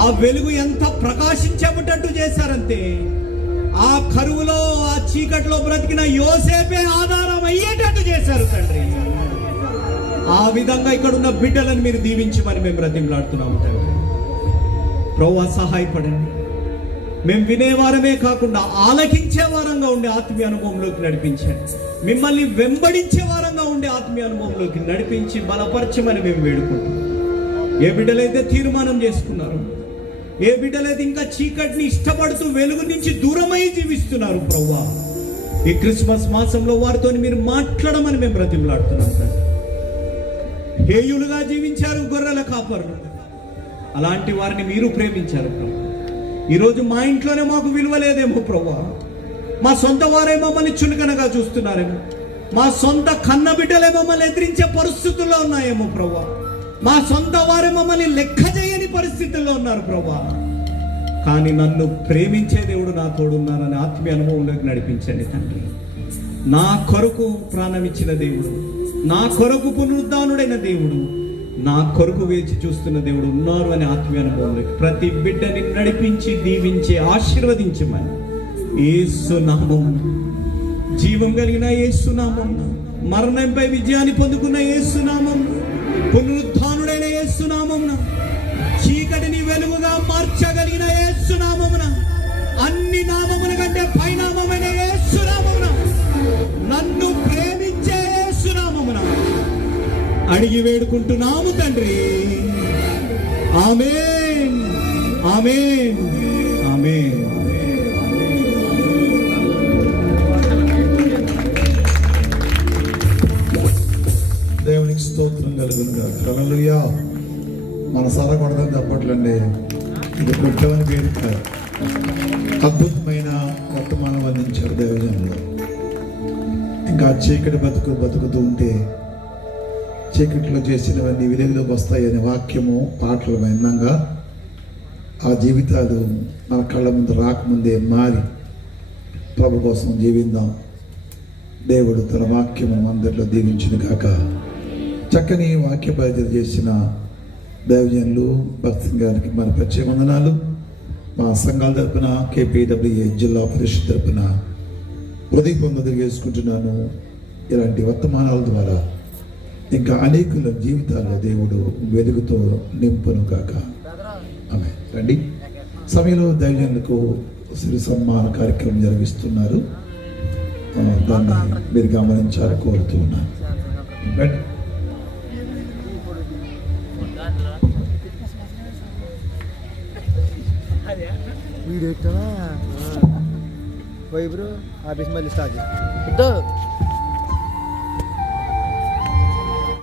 ఆ వెలుగు ఎంత ప్రకాశించేటట్టు చేశారంతే. ఆ కరువులో, ఆ చీకటిలో బ్రతికిన యోసేపే ఆధారం అయ్యేటట్టు చేశారు తండ్రి. ఆ విధంగా ఇక్కడ ఉన్న బిడ్డలను మీరు దీవించమని మేము బ్రతిమలాడుతున్నాము తండ్రి. ప్రభువా సహాయపడండి. మేము వినేవారమే కాకుండా ఆలకించే వారంగా ఉండే ఆత్మీయ అనుభవంలోకి నడిపించండి. మిమ్మల్ని వెంబడించే వారంగా ఉండే ఆత్మీయ అనుభవంలోకి నడిపించి బలపరచమని మేము వేడుకుంటాం. ఏ బిడ్డలైతే తీర్మానం చేసుకున్నారు, ఏ బిడ్డలైతే ఇంకా చీకటిని ఇష్టపడుతూ వెలుగు నుంచి దూరమై జీవిస్తున్నారు ప్రభువా, ఈ క్రిస్మస్ మాసంలో వారితో మీరు మాట్లాడమని మేము బ్రతిమలాడుతున్నాం. హేయులుగా జీవించారు గొర్రెల కాపరులు, అలాంటి వారిని మీరు ప్రేమించారు ప్రభు. ఈరోజు మా ఇంట్లోనే మాకు విలువ లేదేమో ప్రభువా, మా సొంత వారే మమ్మల్ని చులకనగా చూస్తున్నారేమో, మా సొంత కన్న బిడ్డలే మమ్మల్ని ఎదిరించే పరిస్థితుల్లో ఉన్నాయేమో ప్రభువా, మా సొంత వారే మమ్మల్ని లెక్క చేయని పరిస్థితుల్లో ఉన్నారు ప్రభువా. కానీ నన్ను ప్రేమించే దేవుడు నా తోడున్నారని ఆత్మీయ అనుభవంలోకి నడిపించండి తండ్రి. నా కొరకు ప్రాణం ఇచ్చిన దేవుడు, నా కొరకు పునరుద్ధానుడైన దేవుడు, నా కొరకు వేచి చూస్తున్న దేవుడు ఉన్నారు అని ఆత్మీయ అనుభవంలోకి ప్రతి బిడ్డని నడిపించి దీవించి ఆశీర్వదించమని యేసు నామమున, జీవం కలిగిన యేసు నామమున, మరణంపై విజయాన్ని పొందుకున్న యేసు నామమున, పునరుద్ధానుడైన యేసు నామమున, చీకటిని వెలుగుగా మార్చగలిగిన యేసు నామమున, అన్ని నామముల కంటే పైనామమైన యేసు నామమున, నన్ను ప్రేమించే యేసు నామమున అడిగి వేడుకుంటున్నాము తండ్రి. ఆమేన్, ఆమేన్, ఆమేన్. దేవునికి స్తోత్రం కలుగునుగా. హల్లెలూయా. మనసారా కొడదాం తప్పట్లండి. ఇది కొట్టవని వేడుక. అద్భుతమైన వర్తమానం అందించారు దేవజనులు. ఇంకా చీకటి బతుకుతూ ఉంటే చీకటిలో చేసినవన్నీ వెలుగులోకి వస్తాయనే వాక్యము, పాటలు విన్నాగా ఆ జీవితాలు మన కళ్ళ ముందు రాకముందే మారి ప్రభు కోసం జీవిద్దాం. దేవుడు తన వాక్యము అందరిలో దీవించును గాక. చక్కని వాక్య బాధ్యత చేసిన దైవజనులు భక్తి గారికి మన ప్రత్యేక వందనాలు. మా సంఘాల తరపున, KPWA జిల్లా పరిషత్ తరపున హృదయపూర్వకంగా తెలియజేసుకుంటున్నాను. ఇలాంటి వర్తమానాల ద్వారా ఇంకా అనేకుల జీవితాల్లో దేవుడు వెలుగుతో నింపును కాక. ఆమె రండి. సమయంలో దైవజనులకు సిరి సన్మాన కార్యక్రమం జరిగిస్తున్నారు, దాన్ని మీరు గమనించాలని కోరుతూ ఉన్నాను. రండి. వీడియో వైబ్రో ఆఫీస్ మళ్ళీ స్టార్ట్